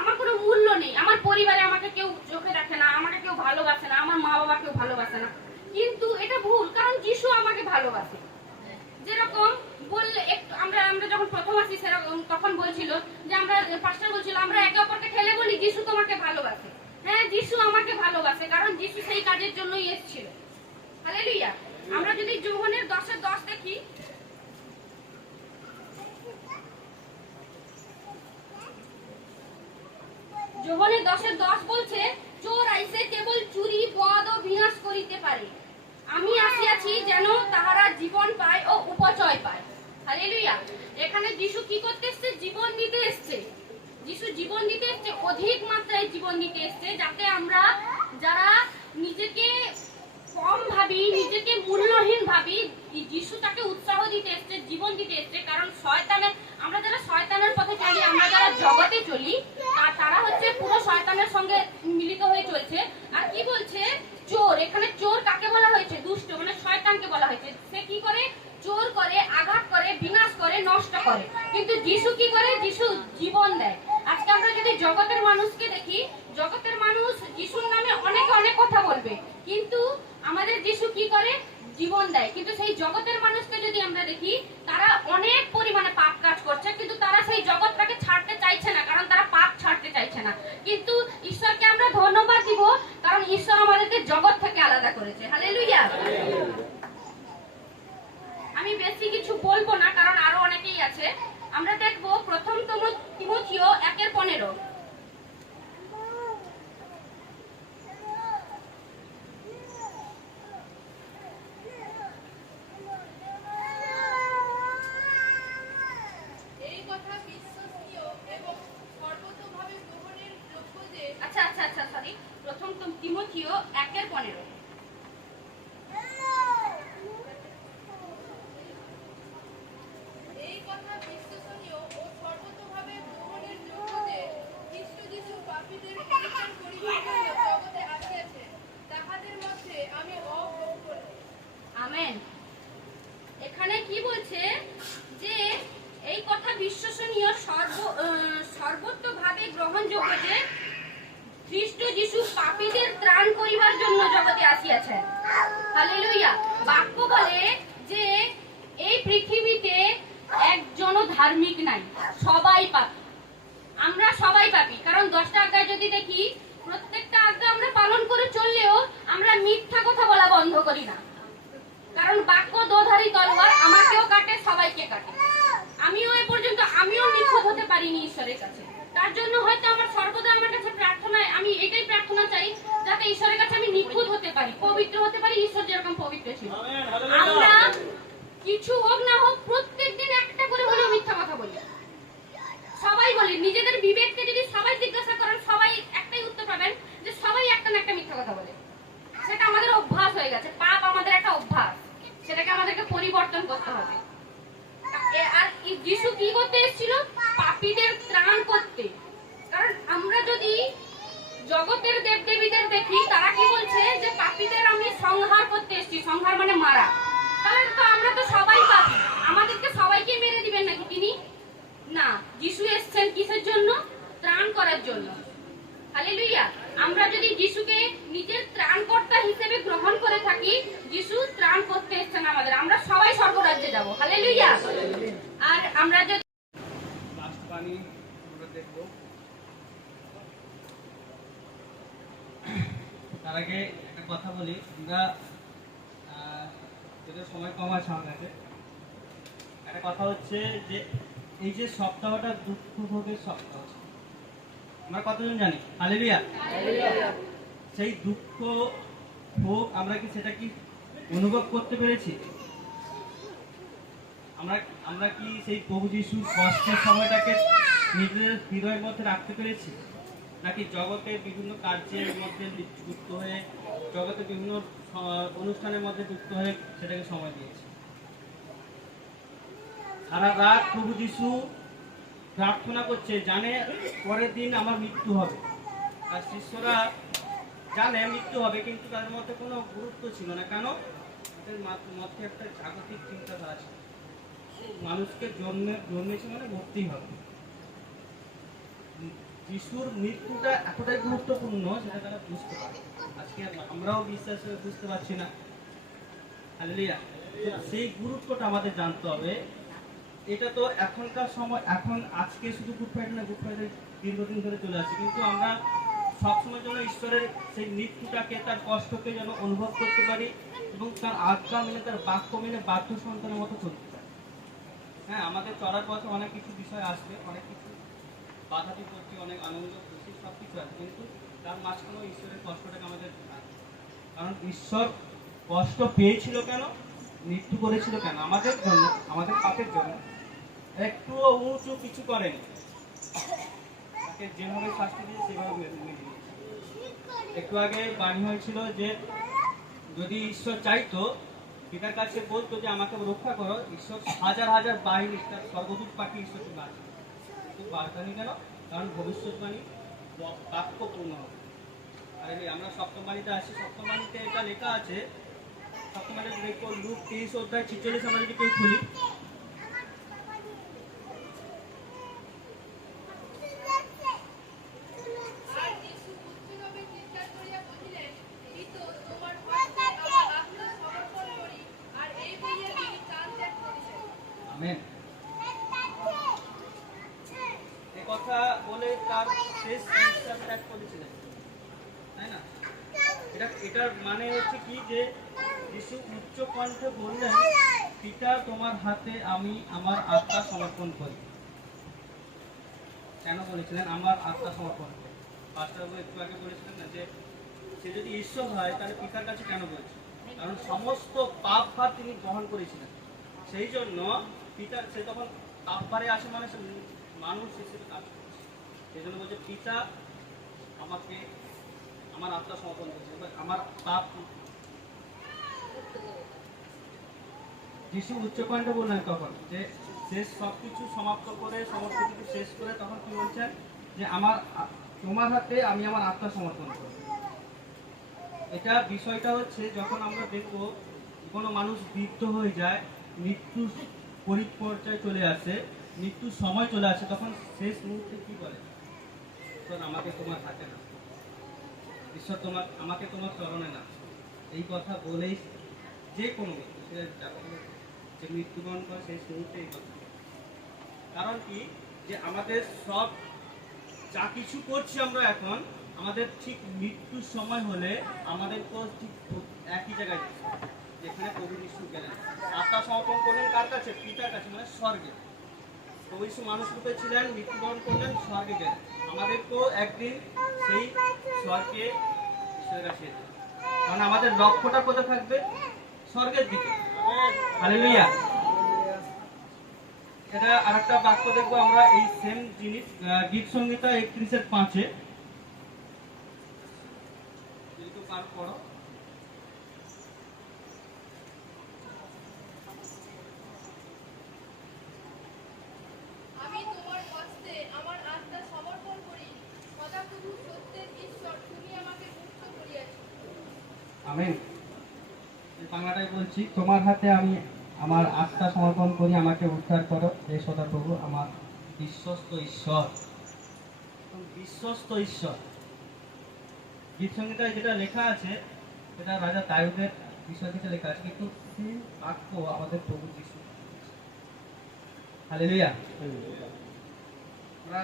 আমার কোনো মূল্য নেই, আমার পরিবারে আমাকে কেউ চোখে রাখে না, আমাকে কেউ ভালোবাসে না, আমার মা বাবা কেউ ভালোবাসে না, কিন্তু এটা ভুল। কারণ যিশু আমাকে ভালোবাসে। যেরকম বললে আমরা যখন প্রথম আসি সেরকম তখন বলছিল যে পাস্টার বলছিল আমরা একে অপরকে ঠেলে বলি যিশু তোমাকে ভালোবাসে। হ্যাঁ, যিশু আমাকে ভালোবাসে, কারণ যিশু সেই কাজের জন্যই এসেছিল। হালেলুয়া। আমরা যদি যোহনের 10:10 দেখি, যোহনের 10:10 বলছে চোর আইসে কেবল চুরি, বদ ও বিনাশ করিতে পারে, আমি আসিয়াছি যেন তাহারা জীবন পায় ও উপচয় পায়। হালেলুয়া। এখানে যিশু কি করতে এসছে? জীবন দিতে এসছে। যিশু জীবন দিতে এসছে, অধিক মাত্রায় জীবন দিতে এসছে, যাতে আমরা যারা নিজেকে কম ভাবি, নিজেকে মূল্যহীন ভাবি, যিশু তাকে উৎসাহ দিতে এসছে, জীবন দিতে এসছে। কারণ আমরা যারা শয়তানের পথে চলি, আমরা যারা জগতে চলি, তারা হচ্ছে পুরো শয়তানের সঙ্গে মিলিত হয়ে চলছে। আর কি বলছে? চোর। এখানে চোর কাকে বলা হয়েছে? দুষ্ট, মানে শয়তানকে বলা হয়েছে। সে কি করে? চোর করে, আঘাত করে, বিনাশ করে, নষ্ট করে। কিন্তু যিশু কি করে? যিশু জীবন দেয়। আজকে আমরা যদি জগতের মানুষকে দেখি, জগতের মানুষ যিশুর নামে অনেকে অনেক কথা বলবে, কিন্তু আমাদের যিশু কি করে? জীবন দেয়। কিন্তু সেই জগতের মানুষকে যদি আমরা দেখি, তারা অনেক পরিমাণে পাপ কাজ করছে, কিন্তু তারা সেই জগৎটাকে ছাড়তে চাইছে না, কারণ তারা পাপ ছাড়তে চাইছে না। কিন্তু ঈশ্বরকে আমরা ধন্যবাদ দিব, কারণ ঈশ্বর আমাদেরকে জগৎ থেকে আলাদা করেছে। হালেলুয়া। আমি বেশি কিছু বলবো না, কারণ আরো অনেকেই আছে। আমরা দেখবো প্রথম তিমথিও 1:15। এই কথা বিশ্বসনীয় এবং সর্বতোভাবে গ্রহণের যোগ্য যে সরি, প্রথম তিমথিও 1:15। এই কথা বিশ্বসনীয় ও সর্বতোভাবে গ্রহণের যোগ্য যে খ্রিস্ট যিশু পাপীদের পরিত্রাণ করিবার জন্য জগতে আসিয়াছেন, তাহাদের মধ্যে আমি অগ্রহণ। আমেন। এখানে কি বলছে? যে এই কথা বিশ্বসনীয়, সর্বতোভাবে গ্রহণযোগ্য যে খ্রিস্ট যিশু পাপীদের ত্রাণ করিবার জন্য জগতে আসিয়াছেন। হালেলুয়া। বাক্য বলে যে এই পৃথিবীতে একজনও ধার্মিক নাই, সবাই পাপী। আমরা সবাই পাপী। কারণ 10টা আজ্ঞা যদি দেখি, প্রত্যেকটা আজ্ঞা আমরা পালন করে চললেও আমরা মিথ্যা কথা বলা বন্ধ করি না। কারণ বাক্য দোধারি তলোয়ার, আমাকেও কাটে, সবাইকে কাটে। আমিও নিখুঁত হতে পারিনি ঈশ্বরের কাছে। তার জন্য হয়তো আমার সর্বদা আমার কাছে প্রার্থনায় আমি এটাই প্রার্থনা চাই, যাতে ঈশ্বরের কাছে আমি নিখুঁত হতে পারি, পবিত্র হতে পারি, ঈশ্বর যেরকম পবিত্র ছিল। আমরা কিছু হোক না হোক প্রত্যেকদিন একটা করে হলেও মিথ্যা কথা বলি। সবাই বলি, নিজেদের বিবেককে যদি সবাই জিজ্ঞাসা করেন, সবাই একটাই উত্তর পাবেন যে সবাই একটা না একটা মিথ্যা কথা বলে। সেটা আমাদের অভ্যাস হয়ে গেছে। পাপ আমাদের সংহার মানে মারা। তাহলে তো আমরা তো সবাই পাপী, আমাদেরকে সবাইকে মেরে দিবেন নাকি তিনি? না, যিশু এসেছেন কিসের জন্য? ত্রাণ করার জন্য। হালেলুয়া। আমরা যদি যিশুকে নিজের ত্রাণকর্তা হিসেবে গ্রহণ করে থাকি, যিশু ত্রাণ করতে এসেছেন আমাদের, আমরা সবাই স্বর্গরাজ্যে যাব। হালেলুয়া। আর আমরা যদি লাস্ট বাণী আমরা দেখবো। তার আগে একটা কথা বলি, আমরা যদি সময় কম আছে আমার কাছে, একটা কথা হচ্ছে যে এই যে সপ্তাহটা দুঃখ ভোগের সপ্তাহ, আমরা কতজন জানি? হালেলুয়া। সেই দুঃখ ভোগ আমরা কি সেটা কি অনুভব করতে পেরেছি? আমরা কি সেই প্রভু যিশুর কষ্টের সময়টাকে নিজেদের হৃদয়ের মধ্যে রাখতে পেরেছি, নাকি জগতের বিভিন্ন কার্যের মধ্যে যুক্ত হয়ে, জগতের বিভিন্ন অনুষ্ঠানের মধ্যে যুক্ত হয়ে সেটাকে সময় দিয়েছি? সারা রাত প্রভু যিশু প্রার্থনা করছে, জানে পরের দিন আমার মৃত্যু হবে, আর শিষ্যরা জানে মৃত্যু হবে, কিন্তু তাদের মধ্যে কোনো গুরুত্ব ছিল না। কেন? তাদের মধ্যে একটা জাগতিক চিন্তাধারা ছিল, মানুষকে জন্মেছে মানে মরতেই হবে। যিশুর মৃত্যুটা এতটাই গুরুত্বপূর্ণ সেটা তারা বুঝতে পারে। আজকে আমরাও বিশ্বাস বুঝতে পারছি না। হালেলুয়া। সেই গুরুত্বটা আমাদের জানতে হবে। এটা তো এখনকার সময়, এখন আজকে শুধু গুড ফ্রাইডে না, গুড ফ্রাইডে দীর্ঘদিন ধরে চলে আসছে, কিন্তু আমরা সবসময় যেন ঈশ্বরের সেই মৃত্যুটাকে, তার কষ্টকে যেন অনুভব করতে পারি এবং তার আজ্ঞা মেনে, তার বাক্য মেনে বাধ্য সন্তানের মতো চলতে পারি। হ্যাঁ, আমাদের চলার পথে অনেক কিছু বিষয় আসবে, অনেক কিছু বাধা বিপত্তি, অনেক আনন্দ খুশি সব কিছু আছে, কিন্তু তার মাঝখানেও ঈশ্বরের কষ্টটাকে আমাদের, কারণ ঈশ্বর কষ্ট পেয়েছিল কেন, মৃত্যু করেছিল কেন? আমাদের জন্য, আমাদের পাপের জন্য। একটু উঁচু কিছু করেনি, তাকে যেভাবে শাস্তি দিয়েছে সেভাবে মেনে নিয়েছে। একটু আগে বাণী হয়েছিল যে যদি ঈশ্বর চাইতো, পিতার কাছে বলতো যে আমাকে রক্ষা করো, ঈশ্বর হাজার হাজার বাহিনী, তার সর্বদূত পাঠিয়ে ঈশ্বরকে বাঁচে, কিন্তু বাঁচানি কেন? কারণ ভবিষ্যৎবাণী বাক্য পূর্ণ হবে। আর আমরা সপ্তম বাণীতে আসি, সপ্তম বাণীতে এটা লেখা আছে, সপ্তম বাণীতে দেখো লুক 23:46, আমরা যদি কেউ খুলি, আর যিশু উচ্চভাবে চিৎকার করিয়া বলিলেন, পিতো, তোমার হস্তে আমার আত্মা সমর্পণ করি। আর এই বলিয়া তিনি প্রাণ ত্যাগ করিলেন। আমেন। এই কথা বলে তার শেষ নিঃশ্বাস ত্যাগ করেছিলেন, তাই না? এটার মানে হচ্ছে কি, যে যিশু উচ্চ কণ্ঠে বললেন, পিতা, তোমার হাতে আমি আমার আত্মা সমর্পণ করি। কেন বলেছিলেন আমার আত্মা সমর্পণ করি? পাস্টারবাবু একটু আগে বলেছিলেন না যে সে যদি ঈশ্বর হয় তাহলে পিতার কাছে কেন বলছে? কারণ সমস্ত পাপ ভার তিনি গ্রহণ করেছিলেন, সেই জন্য পিতার, সে তখন পাপ ভারে আসে মানে সে মানুষ হিসেবে কাজ করছে, সেই জন্য বলছে পিতা আমাকে আমার আত্মা সমর্পণ করছে, আমার পাপ। যিশু উচ্চকণ্ঠে বললেন তখন, যে শেষ সবকিছু সমাপ্ত করে, সমস্ত কিছু শেষ করে তখন কি বলছেন, যে তোমার হাতে আমি আমার আত্মা সমর্পণ করি। এটা বিষয়টা হচ্ছে, যখন আমরা দেখবো কোনো মানুষ বৃদ্ধ হয়ে যায়, মৃত্যুর পরিপর্যায়ে চলে আসে, মৃত্যুর সময় চলে আসে, তখন শেষ মুহূর্তে কি বলে, ঈশ্বর আমাকে তোমার হাতে না, ঈশ্বর আমাকে তোমার চরণে না, এই কথা বলেই যে কোনো ব্যক্তি যে মৃত্যুবরণ করে শেষ মুহূর্তে এই কথা। কারণ কি, যে আমাদের সব যা কিছু করছি আমরা এখন, আমাদের ঠিক মৃত্যুর সময় হলে আমাদেরকেও ঠিক একই জায়গায় যেখানে প্রভু যিশু গেলেন, আত্মা সমর্পণ করলেন কার কাছে? পিতার কাছে, মানে স্বর্গে। প্রভু যিশু মানুষ রূপে ছিলেন, মৃত্যুবরণ করলেন, স্বর্গে গেলেন। আমাদেরকেও একদিন সেই স্বর্গে ঈশ্বরের কাছে যেতে হবে। কারণ আমাদের লক্ষ্যটা কোথায় থাকবে? স্বর্গের দিকে। হালেলুয়া। এটা আরেকটা বাক্য দেখবো আমরা, এই সেম জিনিস গীত সংহিতা 31:5, যদি কেউ পাঠ করো। আমি তোমার হস্তে আমার আত্মা সমর্পণ করি। সদাপ্রভু সত্যের ঈশ্বর, তুমি আমাকে মুক্ত করিয়াছ। আমেন। বাংলাটাই বলছি। তোমার হাতে আমি আমার আত্মা সমর্পণ করি, আমাকে উদ্ধার করো হে সদাপ্রভু, আমার বিশ্বস্ত ঈশ্বর। বিশ্বস্ত ঈশ্বর গীত সংহিতায় যেটা লেখা আছে সেটা রাজা দাউদের বিষয় থেকে লেখা আছে, কিন্তু সেই বাক্য আমাদের প্রভু যিশু। হালেলুয়া। আমরা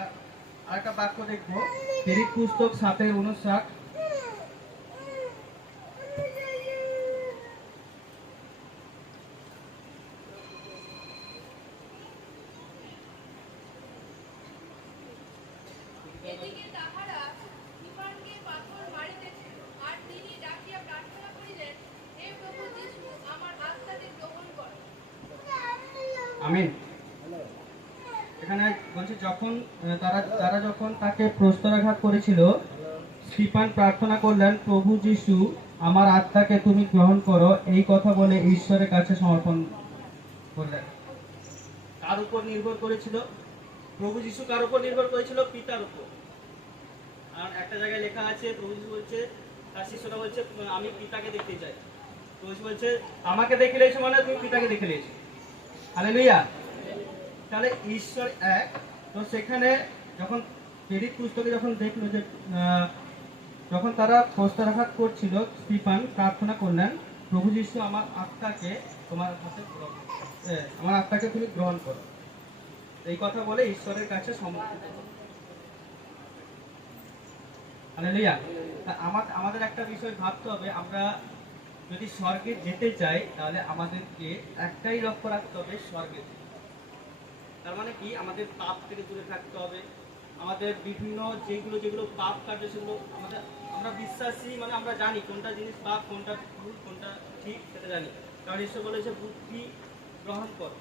আরেকটা বাক্য দেখবো, প্রেরিত পুস্তক 7:59। এদিকে তাহারা স্তিফানকে পাথর মারিতেছিল, আর তিনি ডাকিয়া প্রার্থনা করিলেন, হে প্রভু যীশু, আমার আত্মাকে গ্রহণ করো। আমিন। এখানে বলছে যখন তারা যখন তাকে প্রস্তরাঘাত করেছিল, স্তিফান প্রার্থনা করলেন, প্রভু যীশু, আমার আত্মাকে তুমি গ্রহণ করো, এই কথা বলে ঈশ্বরের কাছে সমর্পণ করলেন। কার উপর নির্ভর করেছিল? প্রভু যীশু কার উপর নির্ভর করেছিল? পিতার উপর। আর একটা জায়গায় লেখা আছে, প্রভু যীশু বলছে, তার শিষ্যরা বলছে, আমি পিতাকে দেখতে চাই। প্রভু যীশু বলছে, আমাকে দেখে নিয়েছো মানে তুমি পিতাকে দেখে নিয়েছো। হালেলুয়া। তাহলে ঈশ্বর এক। তো সেখানে যখন প্রেরিত পুস্তকে যখন দেখলো যে যখন তারা প্রস্তরাঘাত করছিল, স্তিফান প্রার্থনা করলেন, প্রভু যীশু, আমার আত্মাকে তোমার কাছে আমার আত্মাকে তুমি গ্রহণ করো, এই কথা বলে ঈশ্বরের কাছে সমর্পিত করো। হালেলুয়া। আমাদের একটা বিষয় ভাবতে হবে, আমরা যদি স্বর্গে যেতে চাই তাহলে আমাদেরকে একটাই লক্ষ্য রাখতে হবে, স্বর্গে। তার মানে কি, আমাদের পাপ থেকে দূরে থাকতে হবে। আমাদের বিভিন্ন যেগুলো পাপ কার্য, সেগুলো আমরা বিশ্বাসী, মানে আমরা জানি কোনটা জিনিস পাপ, কোনটা ভুল, কোনটা ঠিক, সেটা জানি। কারণ ঈশ্বর বলেছে বুদ্ধি গ্রহণ কর।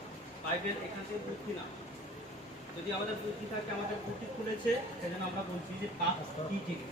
বাইবেল এখান থেকে বুদ্ধি না। যদি আমাদের বুদ্ধি থাকে, আমাদের বুদ্ধি খুলেছে, সেজন্য আমরা বলছি যে পাপ কি জিনিস।